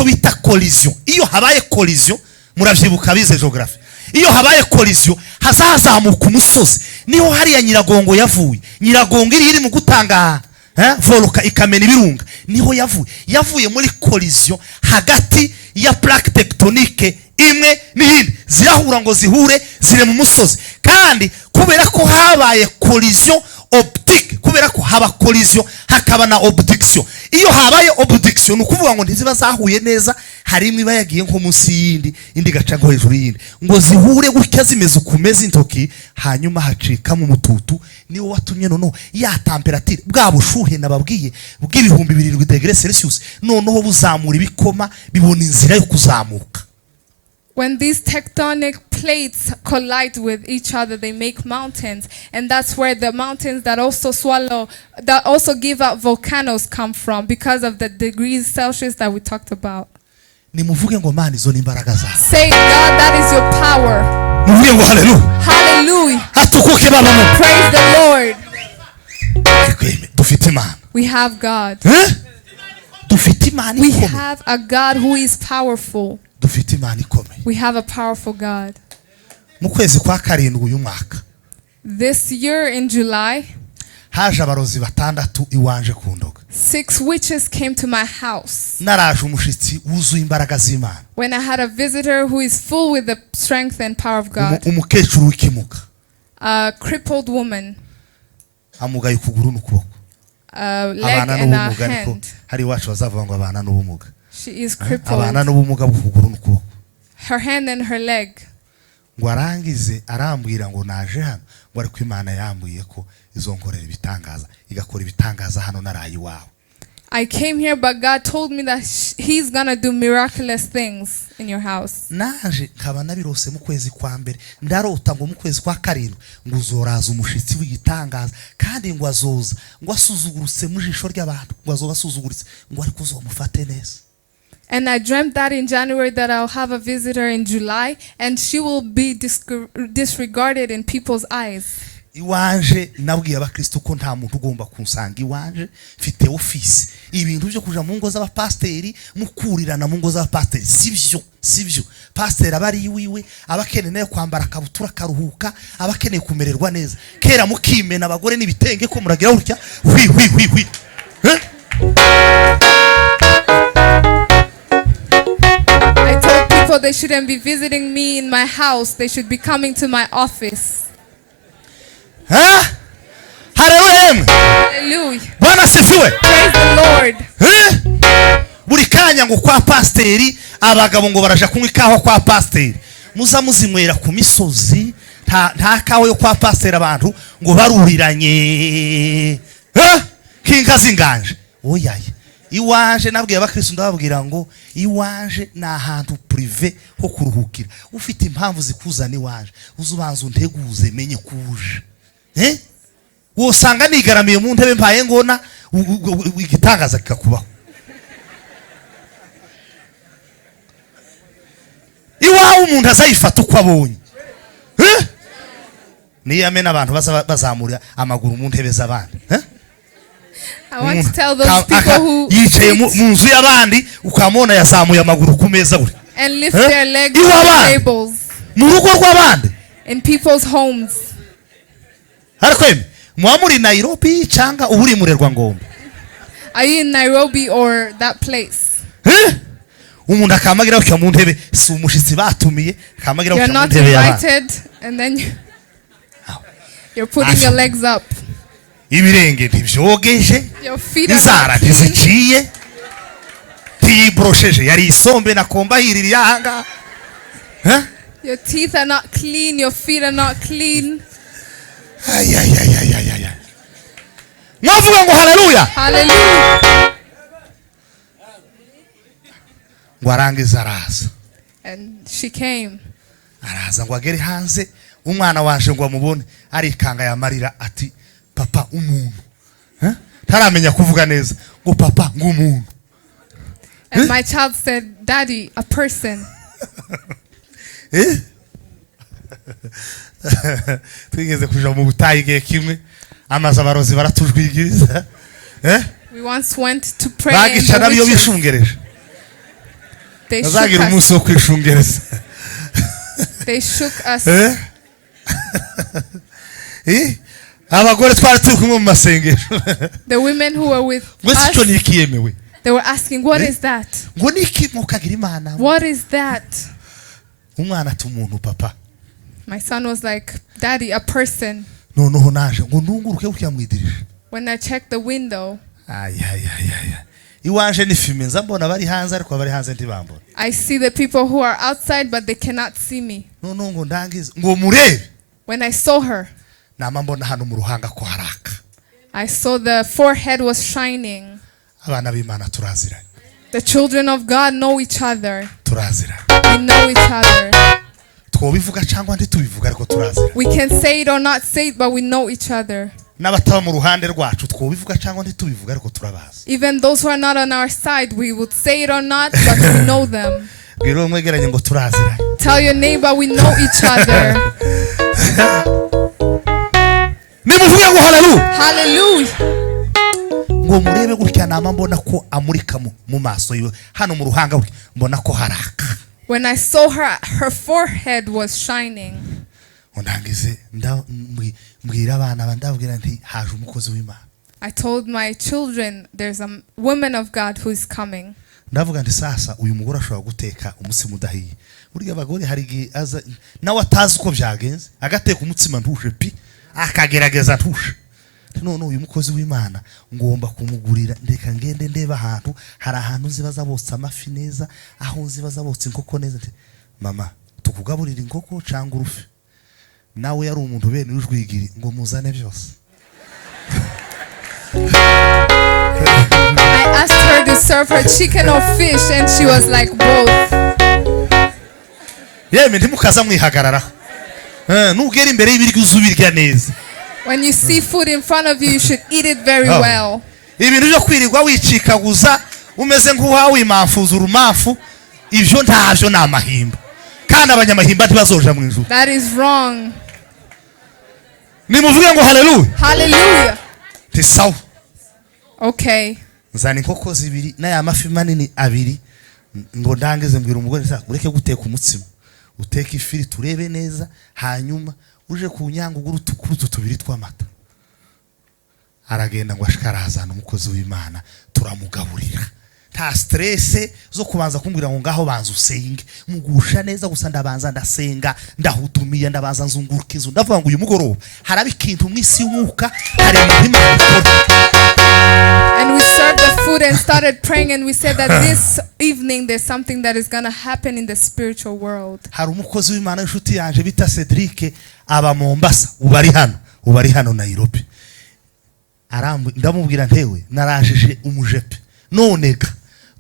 bita collision. Iyo habaye collision, muravyibuka bize geography. Iyo habaye collision hazazamuka umusozi. Niho hari ya Nyiragongo yavuye. Nyiragongo iri mu gutanga voluka ikamena ibirunga. Niho yavuye muri collision hagati ya plaque tectonique imwe n'iyindi. Zirahura ngo zihure zire mu musozi. Kandi kubera ko habaye collision optique, kubera ko haba collision hakaba na obduction. Iyo habaye obduction ukuvuga ngo ntiziba zahuye neza, hari imwe bayagiye nko munsi y'indi, indi gaca ngo hejuru y'indi, ngo zihure gutya zimeze ukumeza intoki, hanyuma hacika mu mututu. Niwo watumye ya temperature bwa bushuhe nababwiye bw'ibihumbi 7 degrees Celsius noneho buzamura ibikoma bibona inzira yo kuzamuka. When these tectonic plates collide with each other, they make mountains. And that's where the mountains that also give out volcanoes come from, because of the degrees Celsius that we talked about. Say, God, that is your power. Hallelujah. Praise the Lord. We have God. We have a God who is powerful. We have a powerful God. This year in July, Haje Abarozi 6 iwanje Kundoga. 6 witches came to my house. Naraje Umushitsi wuzuye imbaraga z'Imana. When I had a visitor who is full with the strength and power of God. Umukecuru w'ikimuga. A crippled woman. Amugaye ukuguru n'ukuboko. Leg and a hand. Hari wacu bazavuga ngo abana n'ubumuga. She is crippled. Abana n'ubumuga bw'ukuguru n'ukuboko. Her hand and her leg. Ngo arangize arambwira ngo naje hano ngo ari ko Imana yambwiye ko izonkorera ibitangaza igakora ibitangaza hano narayi wawe. I came here, but God told me that he's gonna do miraculous things in your house. Naje nkaba nabirose mu kwezi kwa mbere, ndarota ngo mu kwezi kwa karindwi ngo uzoraza umushitsi w'igitangaza, kandi ngo azoza ngo asuzugurutse mu jisho ry'abantu, ngo azoba asuzugurutse ngo ariko uzomufate neza. And I dreamt that in January that I'll have a visitor in July, and she will be disregarded in people's eyes. Iwanje nabwiye abakristo ko nta muntu ugomba kunsanga iwanje, mfite office. Ibintu byo kuja mu ngo z'abapasteri mukurirana mu ngo z'abapasteri sivyo. Pastor abari wiwe abakeneye kwambara kabutura karuhuka, abakeneye kumererwa neza. Kera mukimena abagore n'ibitenge ko muragira urya wi. I told people they shouldn't be visiting me in my house. They should be coming to my office. Hallelujah. Bwana sifiwe. Praise the Lord. Buri kanya ngo kwa pasteri abagabo ngo baraja kunywa ikaho kwa pasteri. Muza muzinywera ku misozi, nta kaho yo kwa pasteri abantu ngo baruriranye. Kinka zinganje. Oyaye. Iwanje nabwiye abakristo ndababwira ngo iwanje na ahantu privé ho kuruhukira. Ufite impamvu zikuzana iwanje, uzubanza unteguze menye kuje. Wosanga nigaramiye mu ntebe mpaye ngona igitangaza kikakubaho. Iwawe umuntu azayifata uko abonye. Niyo amena abantu bazamura amaguru mu ntebe z'abandi. I want to tell those people who yicaye mu nzu y'abandi ukamona yazamuye amaguru ku meza buri. And lift their legs on the tables. Mu rugo rw'abandi. In people's homes. Harakweme muri Nairobi cyangwa uburi murerwa Ngombe? Are you in Nairobi or that place? umuntu akamagira ukya mu ntebe si umushitsi batumiye akamagira You're ukya mu not ntebe y'abana invited, and then you're putting your legs up. ibirenge ntibyogeje Your feet are inzara not clean. ntiziciye ntiyiborosheje yari isombe nakomba hirira yanga Your teeth are not clean. Your feet are not clean. mwavuga ngo haleluya Hallelujah. ngo arangiza araza And she came. araza ngo agere hanze umwana waje ngo amubone arikanga yamarira ati papa umuntu taramenya kuvuga neza ngo papa ngo umuntu And my child said, Daddy, a person. twigeze kuja mu butayi igihe kimwe amaze abarozi baratujwigiriza We once went to pray in bagica the nabiyo witches. bishungereje They shook bazagira us. umunsi wo kwishungereza They shook us. abagore twari turi kumwe mu masengesho The women who were with mwese icyo us, ni ikiyemewe they were asking, what is that? ngo ni iki mukagira imana What is that? umwana ati umuntu papa My son was like, Daddy, a person. noneho naje ngo nunguruke ukya mwidirije When I checked the window, iwanje ni filime nza mbona bari hanze ariko bari hanze ntibambona I see the people who are outside, but they cannot see me. noneho ngo ndangize ngo murebe When I saw her, nama mbona hano mu ruhanga ko haraka I saw the forehead was shining. abana b'Imana turaziranye The children of God know each other. turaziranye We know each other. twobivuga cyangwa ntitubivuga ariko turaziranye We can say it or not say it, but we know each other. n'abataba mu ruhande rwacu twobivuga cyangwa ntitubivuga ariko turabazi Even those who are not on our side, we would say it or not, but we know them. rero mwegeranye ngo turaziranye Tell your neighbor we know each other. nimuvuge ngo haleluya Hallelujah. ngo murebe gutya nama mbona ko amurika mu maso yiwe hano mu ruhanga bwe mbona ko haraka When I saw her, her forehead was shining. ndangize mbwira abana bandabwira nti haje umukozi w'Imana I told my children there's a woman of God who is coming. ndavuga nti sasa uyu mugore ashobora guteka umutsima udahiye burya abagore hari igihe aza nawe atazi uko byagenze agateka umutsima ntuje pi akagerageza ntuje none uyu mukozi w'Imana ngomba kumugurira ndeka ngende ndeba ahantu hari ahantu zibaza botsa amafi neza aho zibaza botsa inkoko neza mama tukugaburira inkoko cyangwa urufi nawe yari umuntu bene ujwigiri ngo muzane byose I asked her to serve her chicken or fish, and she was like both. yeme ntimukaza mwihagarara nugera imbere y'ibiryo uzubirya neza When you see food in front of you, you should eat it very well. ibintu byo kwirirwa wicikaguza umeze nk'uwawe imamfuza urumafu ibyo ntabyo ni amahimba kandi abanyamahimba ntibazoja mu ijuru That is wrong. nimuvuge ngo haleluya Hallelujah. tisawa Okay. nzana inkoko zibiri n'aya mafi manini abiri ngo ndangize mbwira umugore nsa ureke guteka umutsima uteke ifiri turebe neza hanyuma uje kunyanga ugurutu tubiri tw'amata aragenda ngo ashikarazana umukozi w'Imana turamugaburira nta stress zo kubanza kumbwira ngo ngaho banza usenge mugusha neza gusa ndabanza ndasenga ndahutumiye ndabanza nzunguruka inzu ndavuga ngo uyu mugoroba haraba ikintu mwisi y'umwuka hari ibintu And we served the food and started praying, and we said that this evening there's something that is going to happen in the spiritual world. hari umukozi w'Imana inshuti yanje bita Cedric aba Mombasa ubari hano Nairobi ndamubwira ntewe narajije umujepe nonega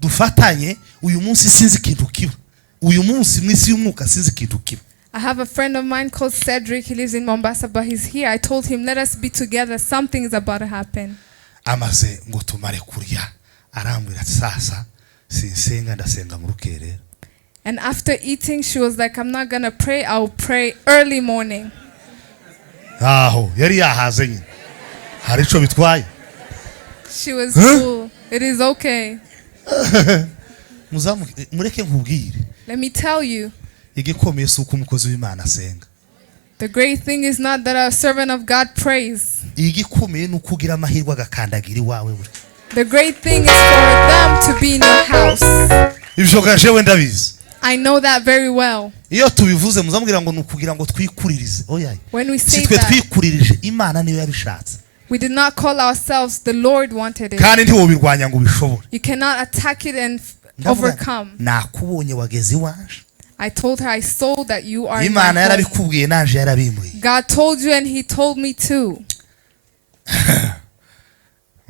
dufatanye uyu munsi sinzi ikintu kiba uyu munsi mwisi y'umwuka sinzi ikintu kiba I have a friend of mine called Cedric. He lives in Mombasa, but he's here. I told him, let us be together. Something is about to happen. amaze ngo tumare kurya arambwira ati sasa sinsenga ndasenga mu rukerera And after eating, she was like, I'm not going to pray. I'll pray early morning. aho yari yahaze nyine hari ico bitwaye She was full. It is okay. mureke nkubwire Let me tell you, igikomeye si uko umukozi w'Imana asenga the great thing is not that a servant of God prays. igikomeye ni uko ugira amahirwe agakandagira iwawe buri The great thing is for them to be in your house. ibyo gajewe ndabizi. I know that very well. Iyo tubivuze muzamubwira ngo nukugira ngo twikuririze. Oya. When we say Sitwe that, twikuririje Imana niyo yabishatse. we did not call ourselves, the Lord wanted it. Kandi ntiwobirwanya ngo ubishobore. You cannot attack it and overcome. Nakubonye wageze iwanje. I told her, I saw that you are in Imana my home. yarabikubwiye nanje yarabimbwiye. God told you and he told me too.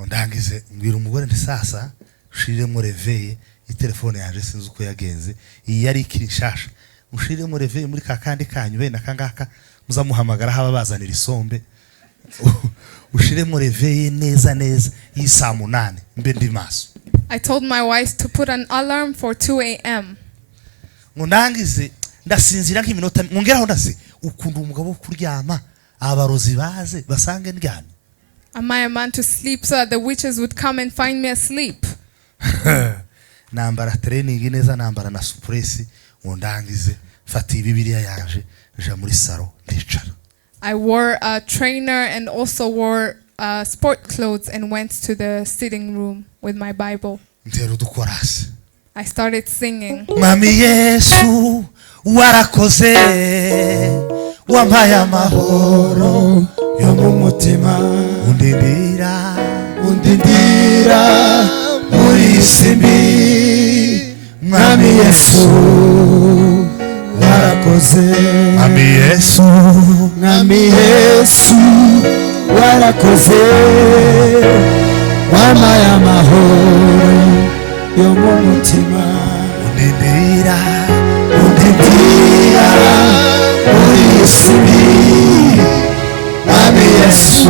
Ndangize mbwira umugore nti sasa ushiremo reveye telefone yanje sinzi uko yagenze iyi yari ikiri nshasha ushiremo reveye muri kakandi kanyu bene akangaka muzamuhamagara haba bazanira isombe ushiremo reveye neza neza y'isa 8 mbe ndi maso. I told my wife to put an alarm for 2 a.m. Ndangize ndasinzira nk'iminota ngeraho ndase ukunda umugabo wo kuryama abarozi baze basange ndyamye. Am I a man to sleep so that the witches would come and find me asleep? Nambara training neza nambara na suppress ndangize fata Bibiliya yanje nja muri saro ndicara. I wore a trainer and also wore sport clothes and went to the sitting room with my Bible. Ntero dukorase. I started singing. Mami Yesu warakoze wampaye amahoro yo mu mutima undindira muri simbi. Mami Yesu warakoze. Mami Yesu warakoze wampaye amahoro yo mu mutima undindira muri simbi. Mami Yesu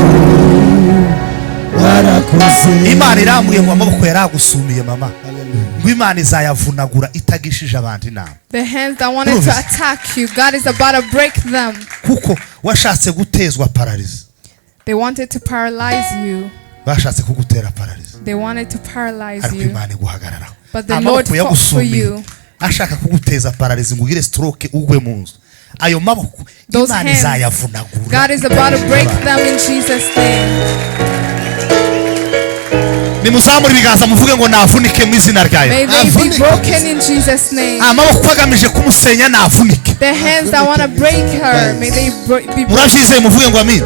warakoze. Imana irambuye mu maboko yaragusumiye mama. Ngo Imana izayavunagura itagishije abandi nama. The hands that wanted to attack you, God is about to break them. Kuko washatse gutezwa paralyze. They wanted to paralyze you. Bashatse kugutera paralyze. They wanted to paralyze Ariko you. Imana iguhagararaho. But the Lord fought for you. Ashaka kuguteza paralyze ngo ugire stroke ugwe mu nzu. Ayo maboko Imana izayavunagura. God is about to break them in Jesus' name. Nimuzamura ibiganza muvuge ngo navunike mu izina ryayo. May they be broken in Jesus' name. Amaboko agamije kumusenya navunike. The hands that want to break her, may they be broken. Murabyize muvuge ngo amen.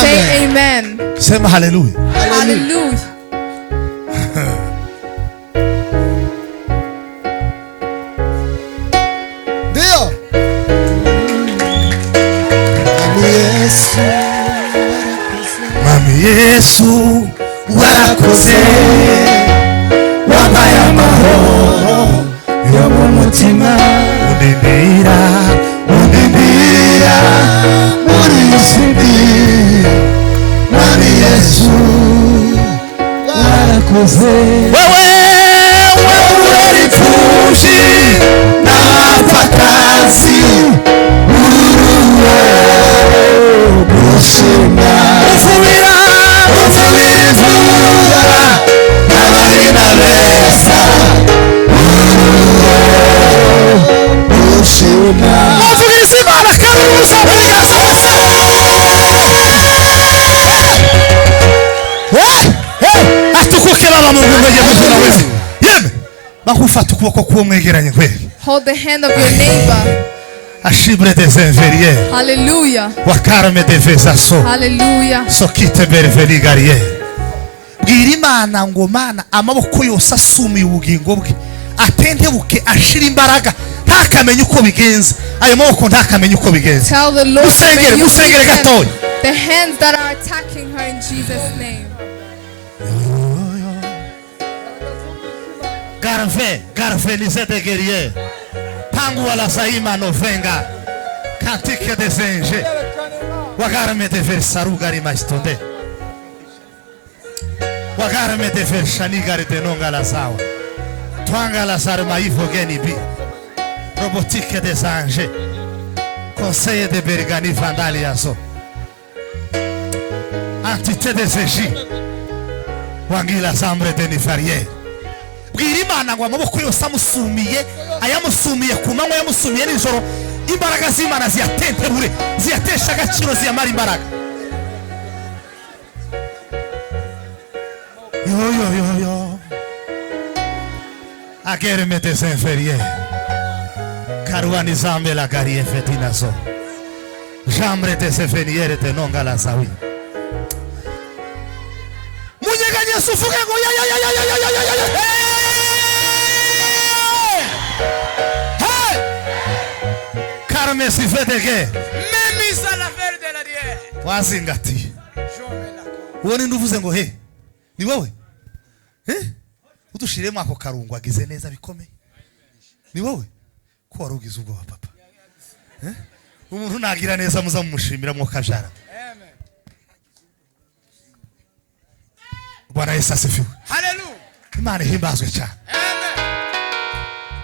Say amen. Sema hallelujah. Hallelujah. Dio. Mami Yesu warakoze wampaye amahoro yo mu mutima undindira muri simbi. Mami Yesu warakoze. Wewe ulipfushi na mapakazi Hold the hand of your neighbor. Ashibre des enveriers. Hallelujah. Wakarme de vezaso. Hallelujah. Sokite berveli gariye. Bwira Imana ngo Mana amaboko yose asumiye ubugingo bwe atentebuke ashira imbaraga ntakamenye uko bigenze. Ayo maboko ntakamenye uko bigenze. Tell the Lord musengere gatoya. The hands that are attacking her in Jesus' name. Garve lisete guerrier. Pangu wala saima novenga. Kantike de zenje. Wagarme de versaru gari maistonde. Wagarme de vershani gari de nonga la sawa. Twanga la sarma ivo geni bi. Robotique des anges. Conseil de bergani vandali aso. Antite des eji. Wangila sambre de nifarie. Bwira Imana ngo amaboko yose amusumiye ayamusumiye ku manywa yamusumiye nijoro imbaraga z'Imana ziyatentehure ziyatesha agaciro ziyamara imbaraga. Agere metes inferieur. Karuani zambe la garie fetinazo. Jambre te sefeniere te nonga la sawi. Munyeganye sufuke ngo ya. Hey! Karme sifeteke. Memisa la verde la die. Wazingati. Uone nduvuze ngo he. Ni wowe? Udushiremo ako karungu agize neza bikomeye. Ni wowe? Ko warugize ubwoba papa. Umuntu nagira neza muza mumushimira mwo kajara. Amen. Bwana Yesu asifiwe. Hallelujah. Imana himbazwe cyane. Amen.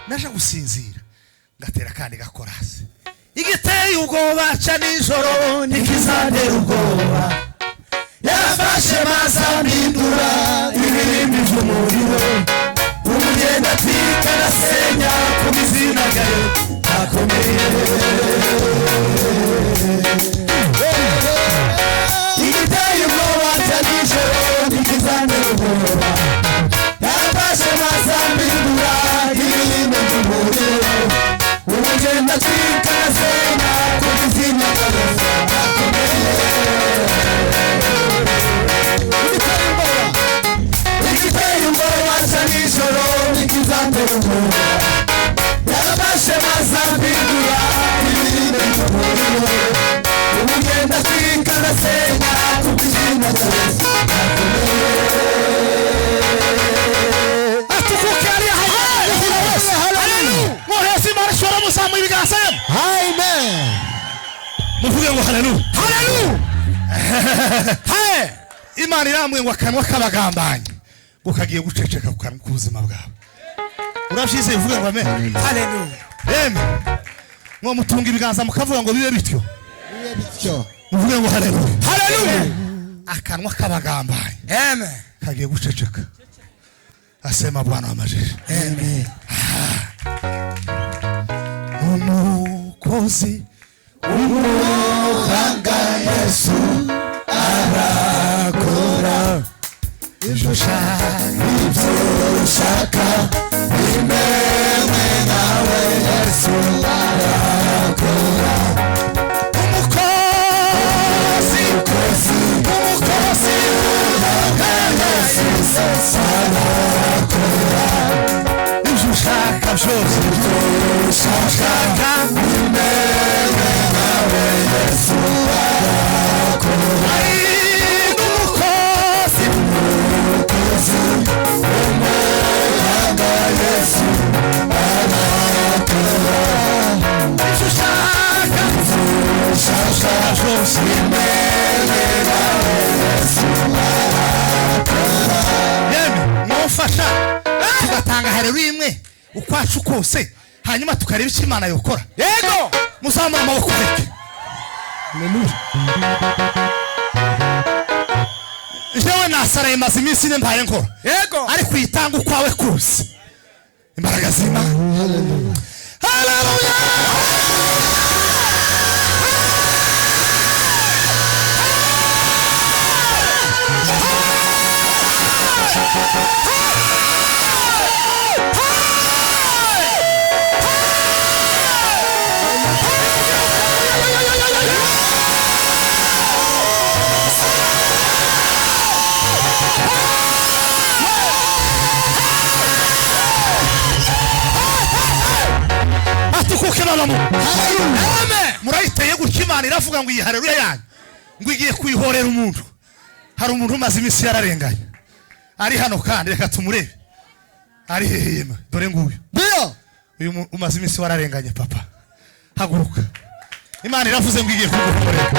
Naje gusinzira ngatera kandi gakorase. Igiteye ubwoba ca nijoro ntikizantera ubwoba. Yafashe mazamindura ibirimbi vy'umuriro. Umugenda twika nasenya ku bizina gayo akomeye. Igiteye ubwoba ca nijoro ntikizantera ubwoba. Yafashe mazamindura ibirimbi vy'umuriro. Umugenda twika nasenya ku bizina gayo akomeye. Igiteye ubwoba ca nijoro ntikizantera ubwoba. Yafashe mazamindura ibirimbi vy'umuriro. Umugenda twika nasenya ku bizina gayo akomeye. Atukuke ari hallelujah. Mwese marashora musamu ibiganza. Amen. Muvuge ngo hallelujah. Hallelujah. Hey! Imana iramwe ngo akanwa kabagambanye ngo kagiye guceceka ku kanwa k'ubuzima bwawe. Urabyize uvuge ngo amen. Hallelujah. Amen. Mwo mutunga ibiganza mukavuga ngo bibe bityo. Bibe bityo. Muvuge ngo hallelujah. Hallelujah. Akanwa kabagambanye. Amen. Kagiye guceceka. Asema Bwana wa majeshi. Amen. Umukozi umuhanga Yesu arakora ibyo ushaka bimewe nawe Yesu arakora. Umukozi umuhanga Yesu arakora ibyo ushaka byose. Ushaka bimewe nawe Yesu arakora. Umukozi umuhanga Yesu arakora ibyo ushaka byose bimewe nawe Yesu arakora. Yemwe mwofasha tugatanga haleluya imwe ukwacu kose hanyuma tukareba icyo Imana yokora. Yego muzamura amaboko reke. Haleluya. Jewe nasaraye maze iminsi ine mbaye nkora. Yego ari kwitanga ukwawe kose imbaraga z'Imana. Haleluya. Haleluya. Murayiteye gutya Imana iravuga ngo iyi haleluya yanyu ngo igiye kwihorera umuntu. Hari umuntu umaze iminsi yararenganye ari hano kandi reka tumurebe. Ari hehe dore nguyu. Ndio uyu umaze iminsi wararenganye papa. Haguruka. Imana iravuze ngo igiye kuguhorera.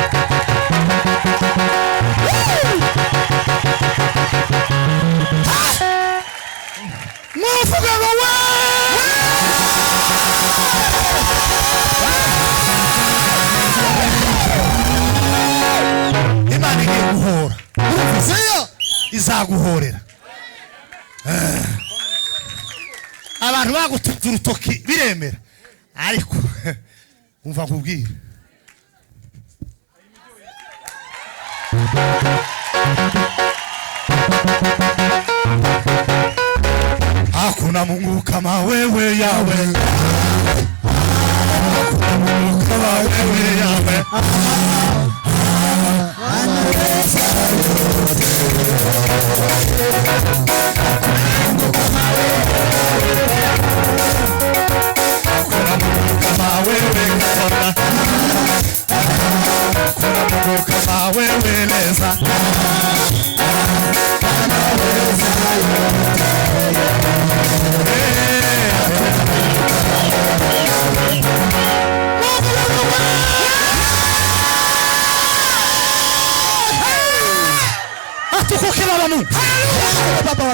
Mwavuga ngo Imana igiye guhora. Izaguhorera. Abantu bagutuza urutoki biremera ariko umva kubwira. Hakuna Mungu mukama wewe yawe mukama wewe yawe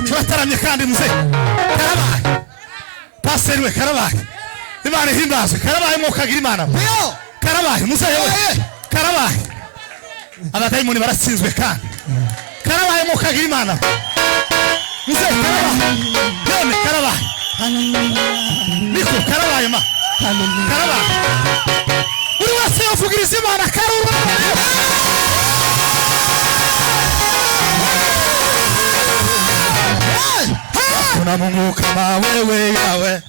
turatamye kandi muze karabaye paseri we karabaye imana ihimbaze karabaye mukagira imana karabaye muze yewe karabaye abadayimoni baratsinzwe kandi karabaye mukagira imana muze karabaye none karabaye niko karabaye ma karabaye uri wese yavugiriza imana karabaye Hakuna Mungu kama wewe yawe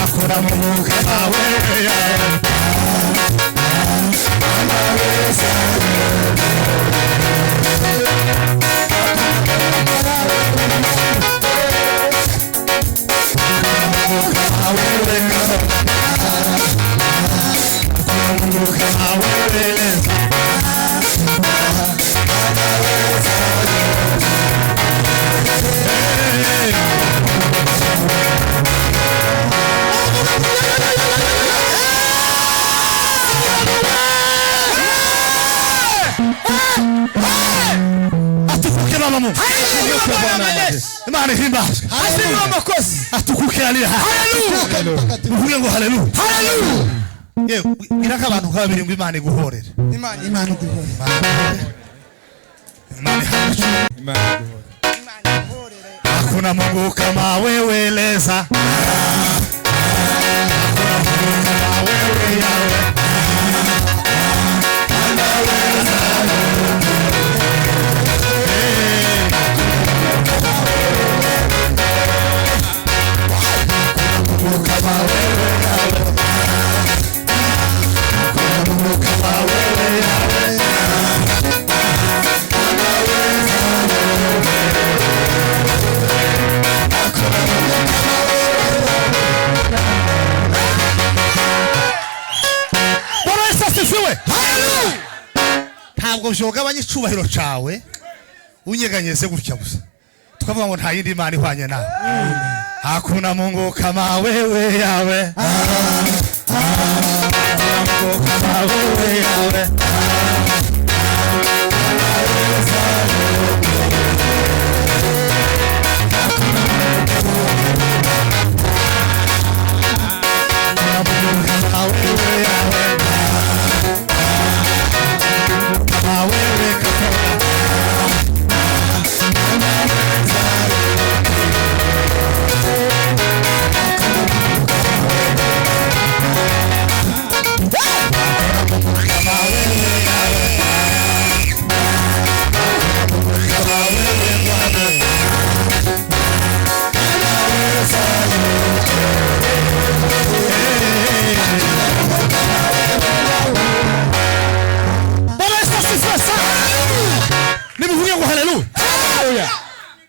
Hakuna Mungu kama wewe yawe Imana ihimbaze atukukira haleluya uvuge ngo haleluya yewe iraka abantu kabiri ngo Imana iguhorere Imana iguhorere Hakuna Mungu kama wewe leza Hakuna Mungu kama wewe yawe ntabwo byogabanye icubahiro cawe unyeganyeze gutya gusa tukavuga ngo nta yindi Imana ihwanye nawe Hakuna Mungu kama wewe yawe Hakuna Mungu kama wewe yawe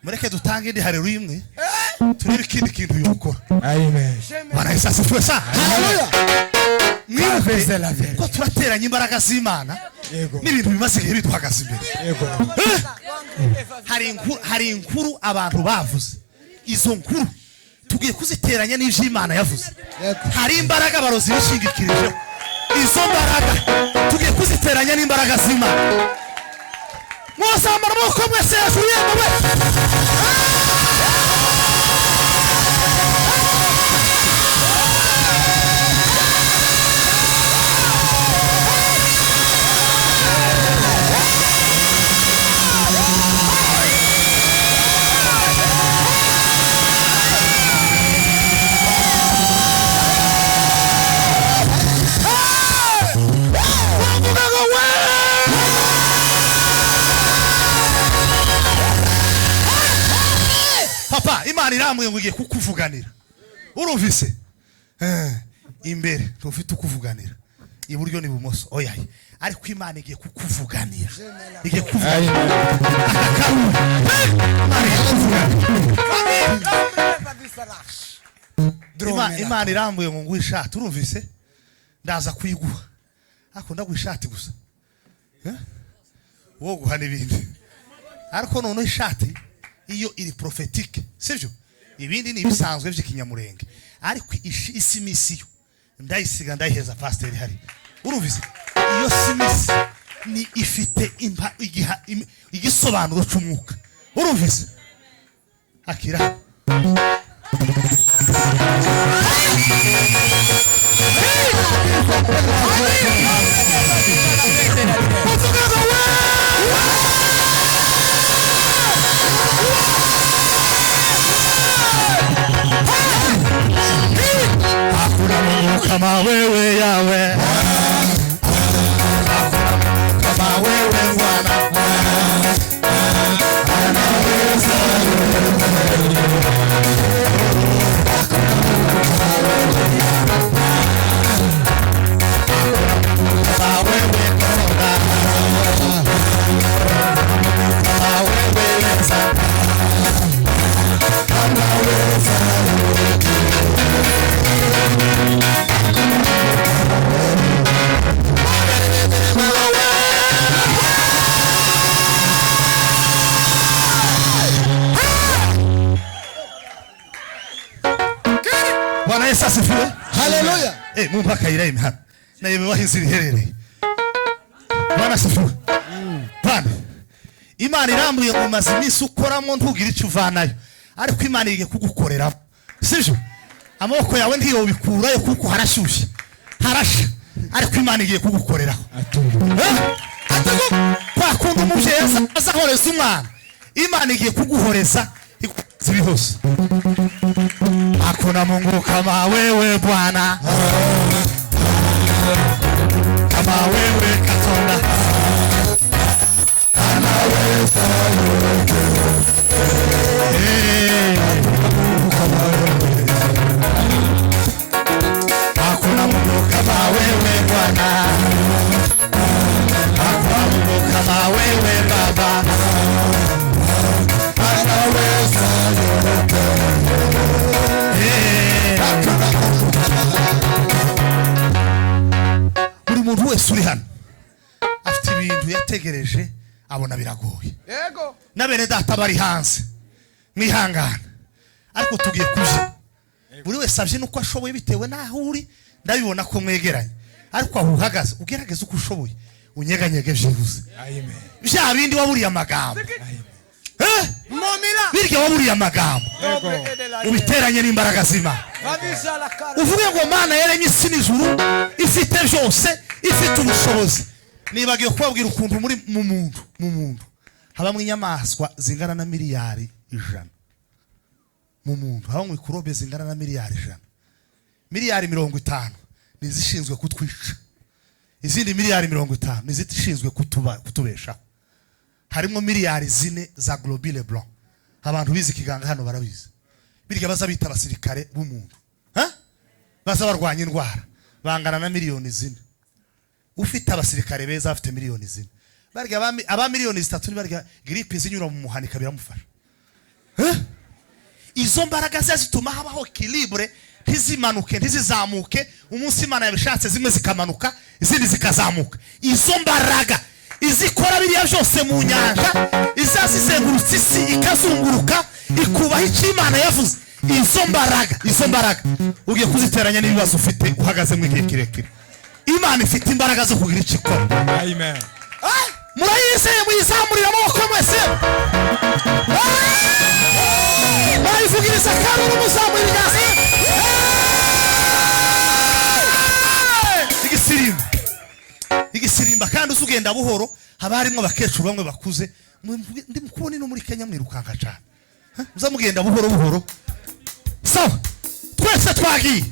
Mureke dutange ndi haleluya imwe turebe ikindi kintu yokora amen Bwana Yesu asifiwe sana haleluya mwiveze la vérité ko turateranya imbaraga z'Imana n'ibintu bimaze igihe biduhagaze imbere yego hari inkuru abantu bavuze izo nkuru tugiye kuziteranya n'ivy'Imana yavuze hari imbaraga abarozi bishingikirije izo mbaraga tugiye kuziteranya n'imbaraga z'Imana Mwazamara amaboko mwese hejuru y'amabwe papa Imana irambuye ngo igiye kukuvuganira urumvise imbere ntufite ukuvuganira iburyo ni bumoso oya ariko Imana igiye kukuvuganira igiye kuvuganira Imana irambuye ngo nguhe ishati urumvise ndaza kuyiguha ariko ndaguha ishati gusa wo guhana ibindi ariko none ishati iyo iri prophetique sivyo ibindi ni bisanzwe by'ikinyamurenge ariko isi misiyo ndayisiga ndayiheza pastor hari urumvise iyo simisi ni ifite igisobanuro cy'umwuka urumvise akira kama wewe yawe kama wewe Bwana anaweza kama wewe Kundoga kama wewe Basanga kama wewe Bwana Yesu asifiwe. Haleluya. Mumpaka ira imhana. Na yebe wahinzira iherereye. Bwana asifiwe. Bwana. Imana irambuye ngo maze iminsi ukoramo ntugira icyo uvanayo. Ariko Imana igiye kugukorera. Sivyo? Amaboko yawe ntiyo ubikurayo kuko harashyushye. Harasha. Ariko Imana igiye kugukorera. Kwa kundi umuvyeyi azahoreza umwana. Imana igiye kuguhoreza zibihose. Hakuna Mungu kama wewe Bwana, kama wewe Katonda, anaweza yote. Hakuna Mungu kama wewe Bwana, hakuna Mungu kama wewe Baba, anaweza yote. Buri muntu wese uri hano afite ibintu yategereje abona biragoye Yego. na bene data bari hanze mwihangana ariko tugiye kuja buri wese avye nuko ashoboye bitewe naho uri ndabibona ko mwegeranye ariko aho uhagaze ugerageze uko ushoboye unyeganyege vyibuze Amen. vya bindi waburiye amagambo Momila. birya waburiye amagambo ubiteranye n'imbaraga z'Imana uvuge ngo Mana yaremye isi n'ijuru ifite byose ifite ubushobozi nibagiye kubabwira ukuntu muri mu muntu habamwe inyamaswa zingana na miliyari 100 mu muntu habamwe mikorobe zingana na miliyari 100 miliyari 50 nizishinzwe kutwica izindi miliyari 50 nizishinzwe kutubesha harimo miliyari 4 za globule blanc abantu bizi kiganga hano barabizi birya baza bita abasirikare b'umuntu baza barwanya indwara bangana na miliyoni 4 ufite abasirikare beza afite miliyoni 4 barya aba miliyoni 3 barya gripe zinyura mu muhanika biramufasha izo mbaraga zituma habaho equilibre ntizimanuke ntizizamuke umunsi Imana yabishatse zimwe zikamanuka izindi zikazamuka izo mbaraga izikora biriya byose mu nyanja izazizengurutse isi ikazunguruka ikubaha icyo Imana yavuze izo mbaraga ugiye kuziteranya n'ibibazo ufite uhagaze mu gihe kirekire Imana ifite imbaraga zo kugira icyo ikora Amen. murayizeye muyizamurira amaboko mwese murayivugiriza kandi n'umuzamurira igase igisirimba kandi uzugenda buhoro haba harimo abakecuru bamwe bakuze ndi mukubona no muri Kenya mwirukanka cyane muza mugenda buhoro buhoro sawa twese twagiye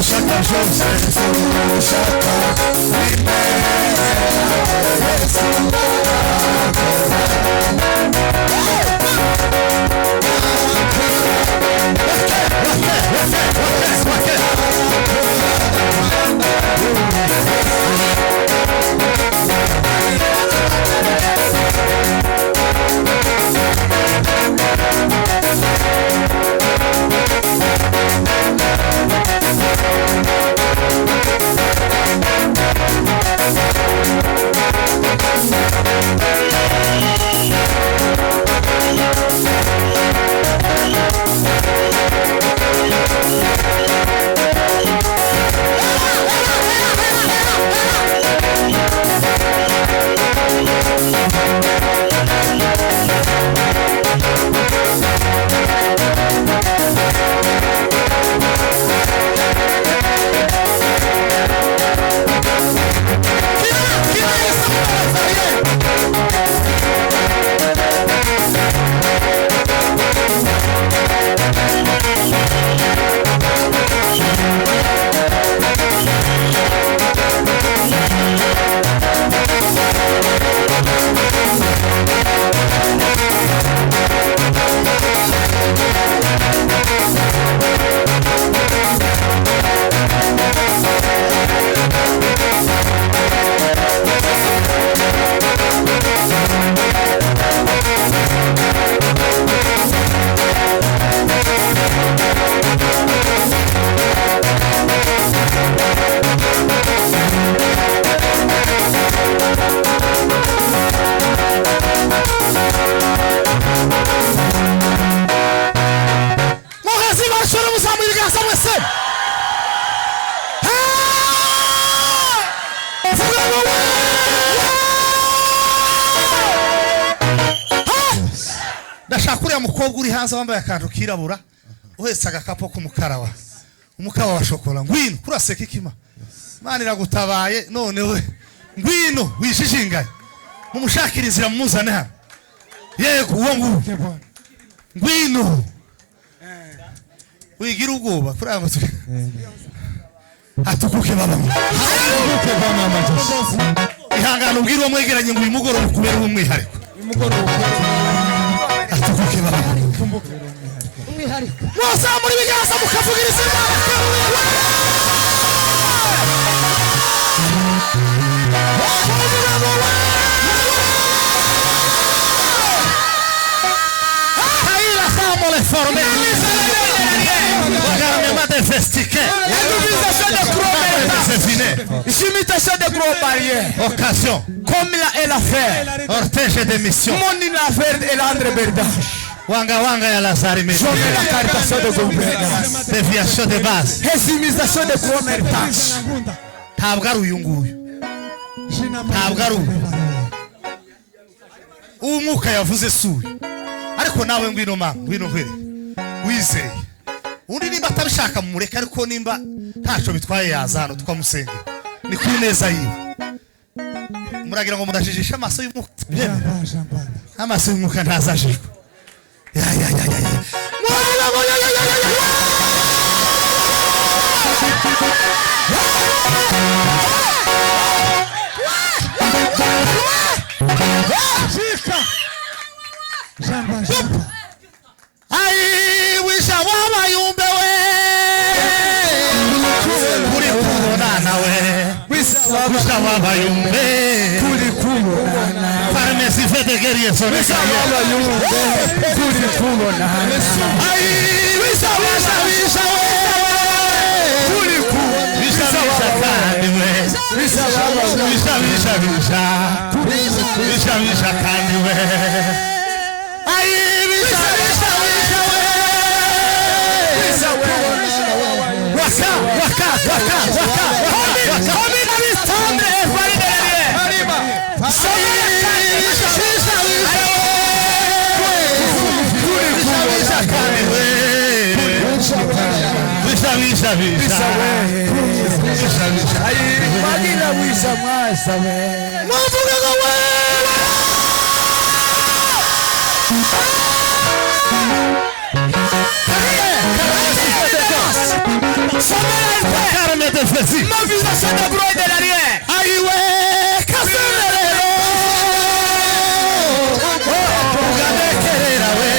ushaka byose ushaka umukobwa uri hanze wambaye akantu kirabura uhetse agakapo k'umukara umukaba wa shokora ngwino kuraseka ikima Imana iragutabaye none we ngwino wijijingaye mumushakira inzira mumuzane hano yego uwo nguwo ngwino wigira ubwoba kuranga turi atukuke baba ihangana ubwira uwo mwegeranye ngo uyu mugoroba kubera umwihariko atukuke baba mwazamura ibiganza mukavugiriza Imitation de gros barrières. Occasion. Comme il a fait. Ortège de mission. Mon il a fait et l'André Berda. Wanga ya Lazare me. Jamais la caritation de gouvernance. Déviation de base. Hesimisation de gros méritage. Ntabwo uyu nguyu. Ntabwo ari umwuka yavuze suye. Ariko nawe ngwino ma, ngwino kwere. Wizeye. Undi nimba atabishaka mumureka ariko nimba ntaco bitwaye yaza hano twamusenge. Ni ku neza yiwe. Muragira ngo murajijisha amaso y'umwuka. Amaso y'umwuka ntazajijwe. Ya. Mwagira ngo ya. Jamba. Ai wisha Wumuyumbe we. Kuri kubonana we. Wisha Wumuyumbe. Kuri kubonana. Parmesi fete guerrier son. Wisha Wumuyumbe. Kuri kubonana. Ai wisha we. Kuri kubonana. Wisha kandi we. Wisha kandi we. Ai Waka. Carne de flési. Ma vie ça se débrouille de l'arrière. Aïwe, Casanero. Ugande kerera we.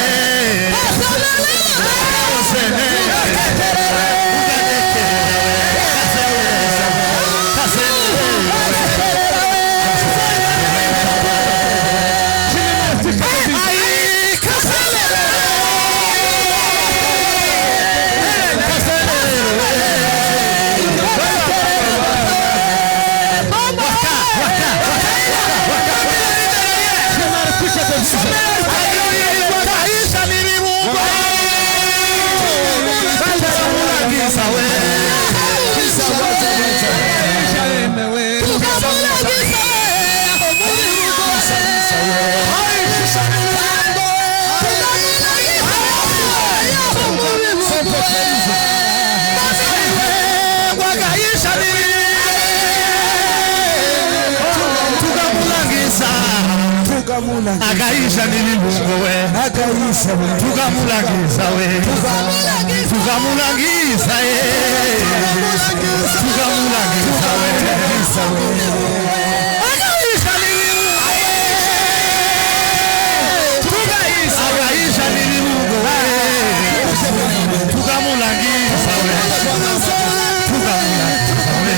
Agaisha nilibungo we. Agaisha we. Tugamulagiza we. Tugamulagiza we. Tugamulagiza we. Agaisha nilibungo. Agaisha nilibungo we. Tugamulagiza we. Tugamulagiza we.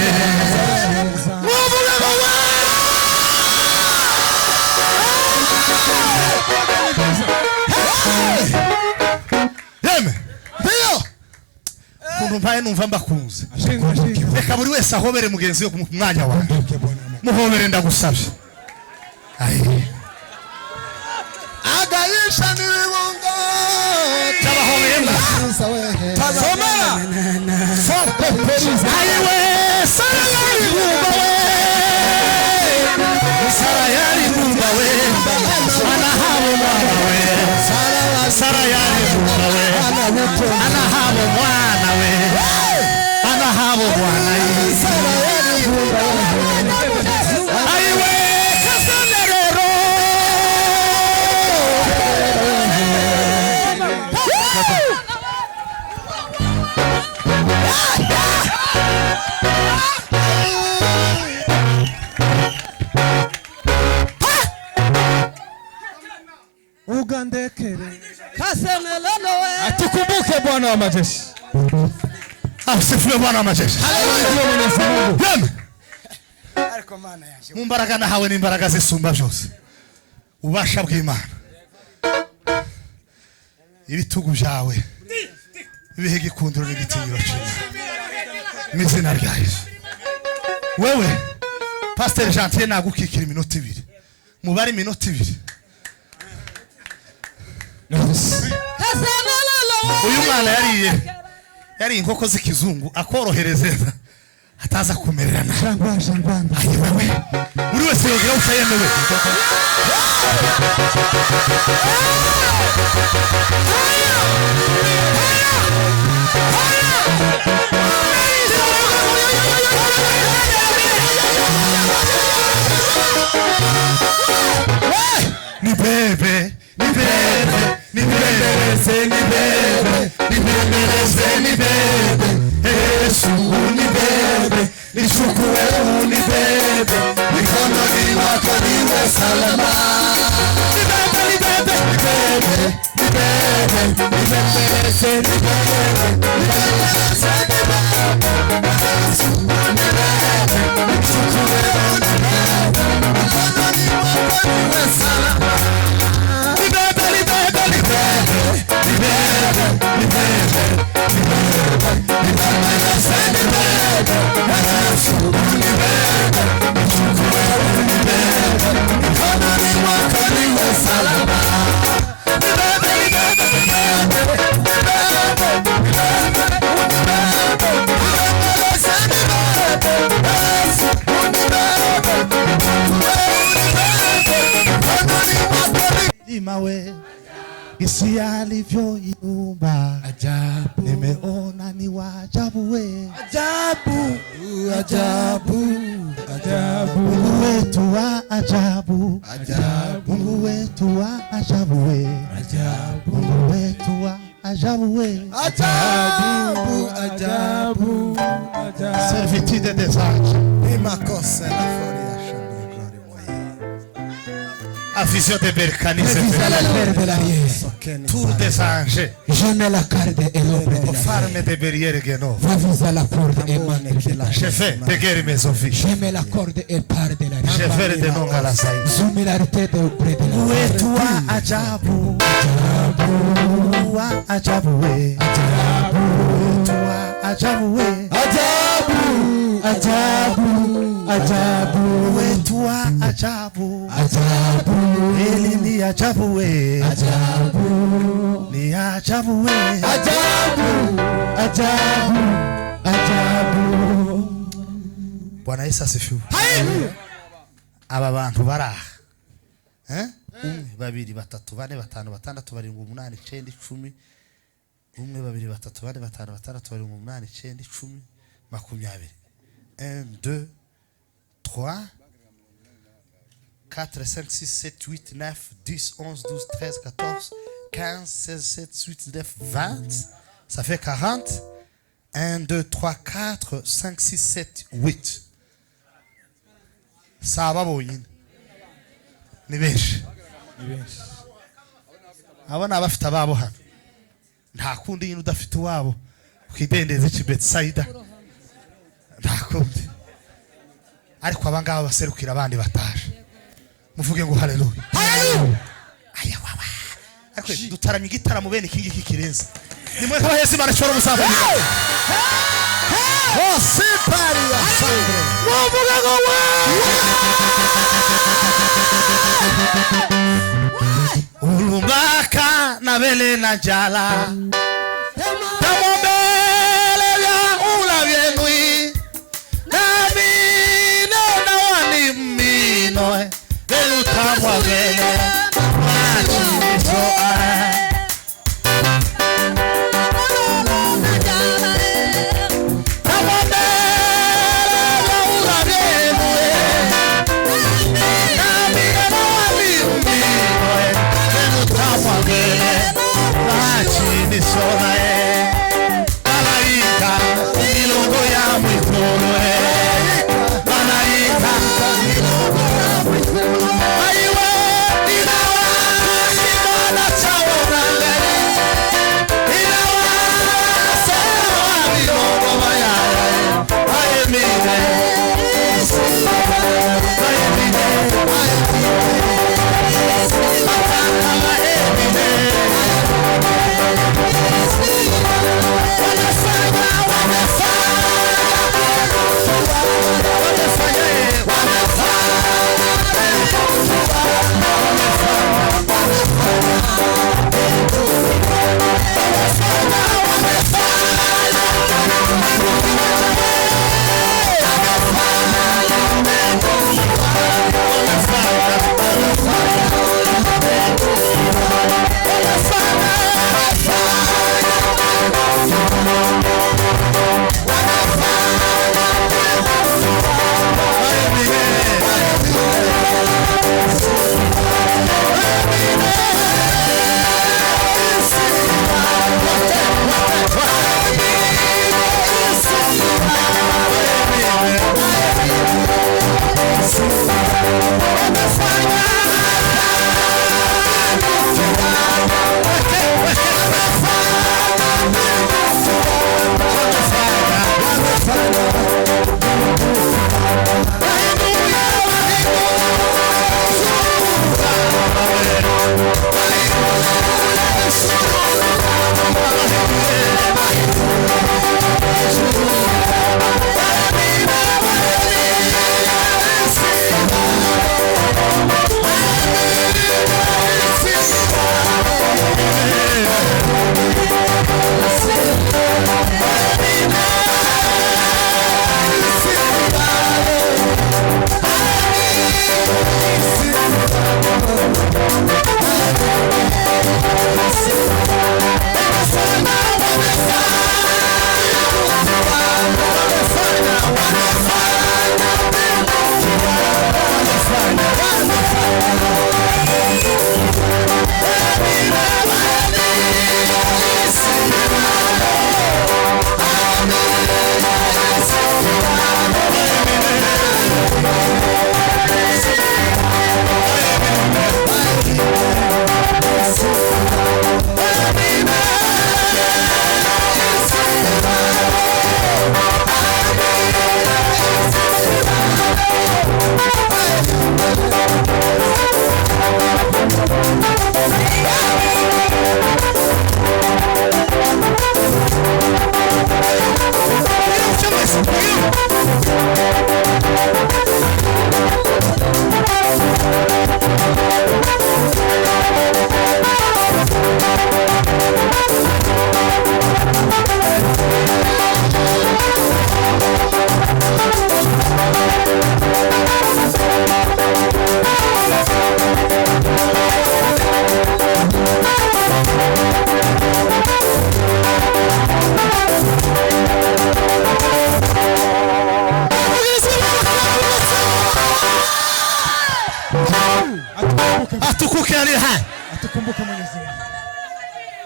Mpaye numva mbakunze reka buri wese ahobere mugenzi we ku mwanya wawe muhobere ndagusabye agayisha nibungo tabahobere tabasomera ayiwe sara yari bumba we sara yari bumba we anahabo mwana we sara yari bumba we anahabo mwana we anahabo mwana ayiwe kasanerero Ugandekere kasengelelo we atukumbuke Bwana wa majeshi. Asifiwe Bwana wa majeshi. Haleluya Mwenyezi Mungu. Amen. Ariko mana yaje. Mumbaraga nahawe n'imbaraga zisumba byose. Ubasha bw'Imana. Ibitugu byawe. Ibihe gikundiro n'igitinyiro cy'Imana. Mwizina rya Yesu. Wewe Pastor Gentil nagukikira iminota 2. Mubare iminota 2. Uyu mwana yari inkoko z'ikizungu akoroherezeza ataza kumererana ayiwewe uri wese yogira utayemewe ni bebe ni bebe ni bebe se ni bebe ni bebe se ni bebe Yesu ni bebe ni chukue ni bebe mikono ni wako niwe salama ni bebe ni bebe ni bebe ni bebe ni bebe se ni bebe ni bebe se ni bebe Yesu ni bebe ni chukue ni bebe mikono ni wako niwe salama Imawe Isi alivyoiumba ajabu, nimeona ni wajabu we ajabu, ajabu, ajabu, Mungu wetu wa ajabu, ajabu, Mungu wetu wa ajabu we ajabu, Mungu wetu wa ajabu. ajabu we. Ajabu, ajabu, ajabu. Servitude des anges. Imakosa la foria shando glory moye. A vision de Berkani se Revisa la terre de l'arrière. Tour des anges. Je mets la carte et l'ombre de Au la farme de Berriere Geno. Revisa la porte et manque de la Je fais de guerre mes ovies. Je mets la corde et part de la Je fais de non à la saille. Zoomez la tête auprès de la Où est toi, ajabu? Toi, ajabu we. Toi, ajabu we. Ajabu, ajabu, ajabu. Où est toi, ajabu? Ajabu, Eli ni ajabu we. ajabu, Ni ajabu we. ajabu, ajabu, ajabu. Bwana Yesu asifiwe. Aba bantu baraha. Umwe, babiri, batatu, bane, batanu, batandatu, barindwi, umunani, icyenda, icumi. Umwe, babiri, batatu, bane, batanu, batandatu, barindwi, umunani, icyenda, icumi, makumyabiri. 1, 2, 3, 4, 5, 6, 7, 8, 9, 10, 11, 12, 13, 14, 15, 16, 17, 18, 19, 20. Ça fait 40. 1, 2, 3, 4, 5, 6, 7, 8. Ça va bonyine. Ni benshi. Abana bafite ababo hano. Nta kundi nyine udafite uwabo. Ukidendeze cy'Betsayida. Nta kundi. Ariko abangaba baserukira abandi bataje. Muvuge ngo haleluya. Haleluya. Aya wawa. Ariko dutaramye igitaramo bene iki ngiki kirenze. Nimwe nk'abahesi barashobora gusaba. Oh, siparia sangre. Muvuge ngo wa. Ulumaka na bele na jala. Tamobele ya ulavienui. Namino na wani mino. Belu tamwa bele. Machi so ai. So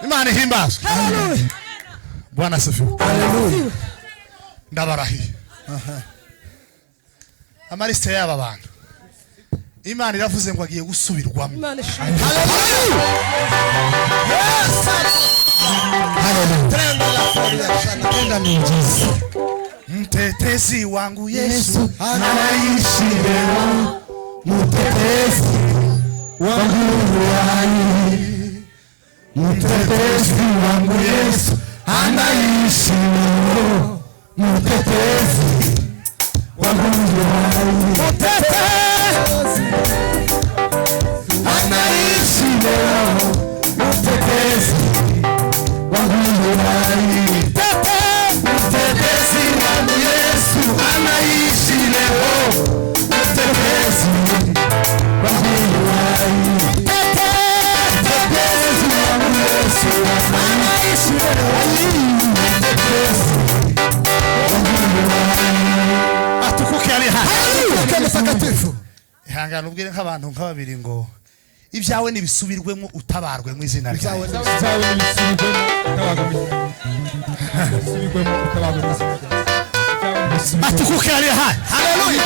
Imana ihimbazwe. Hallelujah. Bwana asifiwe. Hallelujah. Ndabarahiye. Amaliste y'aba bantu. Imana iravuze ngo agiye gusubirwamo. Imana ishimwe. Hallelujah. Yes. Hallelujah. Tenda miujiza. Mtetezi wangu Yesu Anaishi leo. Mtetezi wangu hai. Mtetezi wangu Yesu anaishi leo. Mtetezi wangu hai. Mtetezi anaishi leo. Mtetezi wangu hai. Mtetezi wangu Yesu anaishi leo. Mtetezi wangu hai. Mtetezi wangu Yesu anaishi leo. Mtetezi wangu hai. atukuke ari hano. Haleluya mtakatifu. Ihangana ubwire nk'abantu nk'ababiri ngo ibyawe nibisubirwemo utabarwe mu izina ryawe. Zawe nisubirwemo utabarwe. Atukuke ari hano. Haleluya.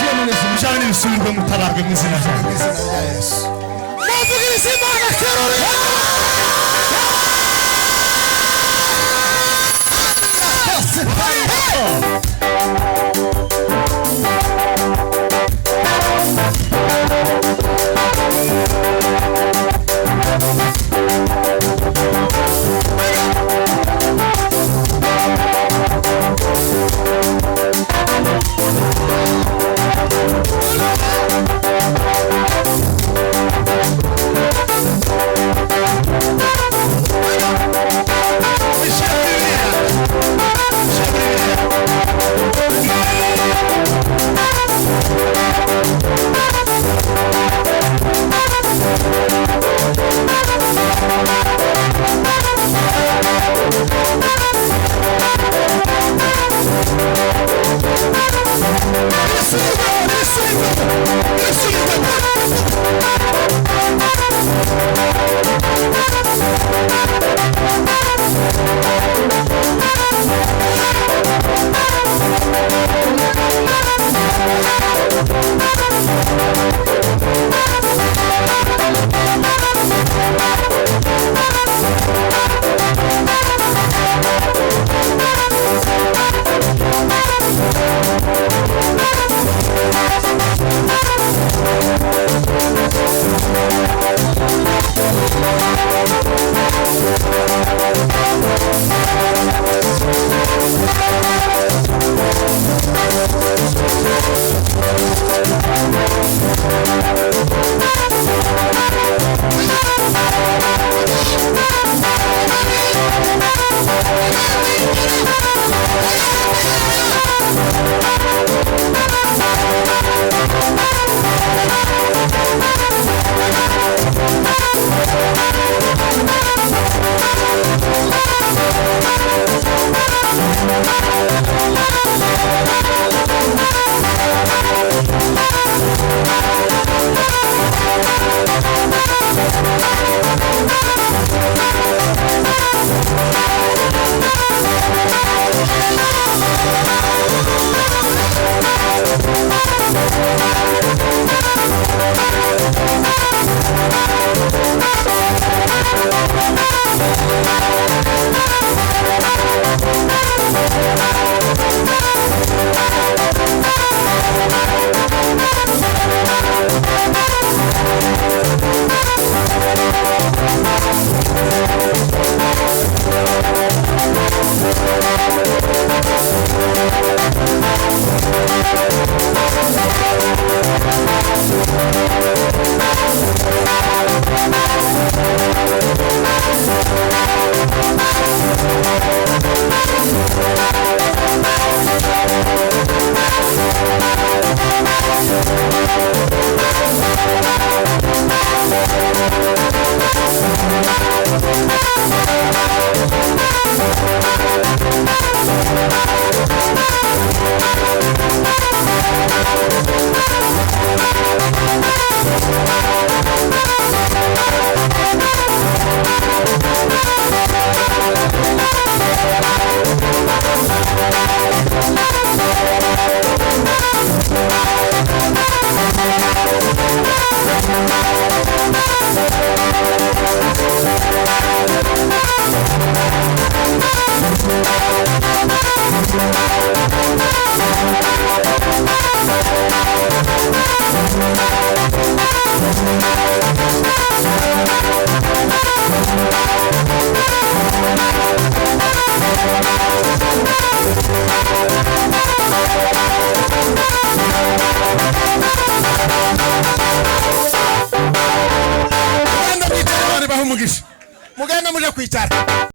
Ibyawe nibisubirwemo utabarwe mu izina ryawe. Muvugirize Imana kerore. Mugenda muje kwicara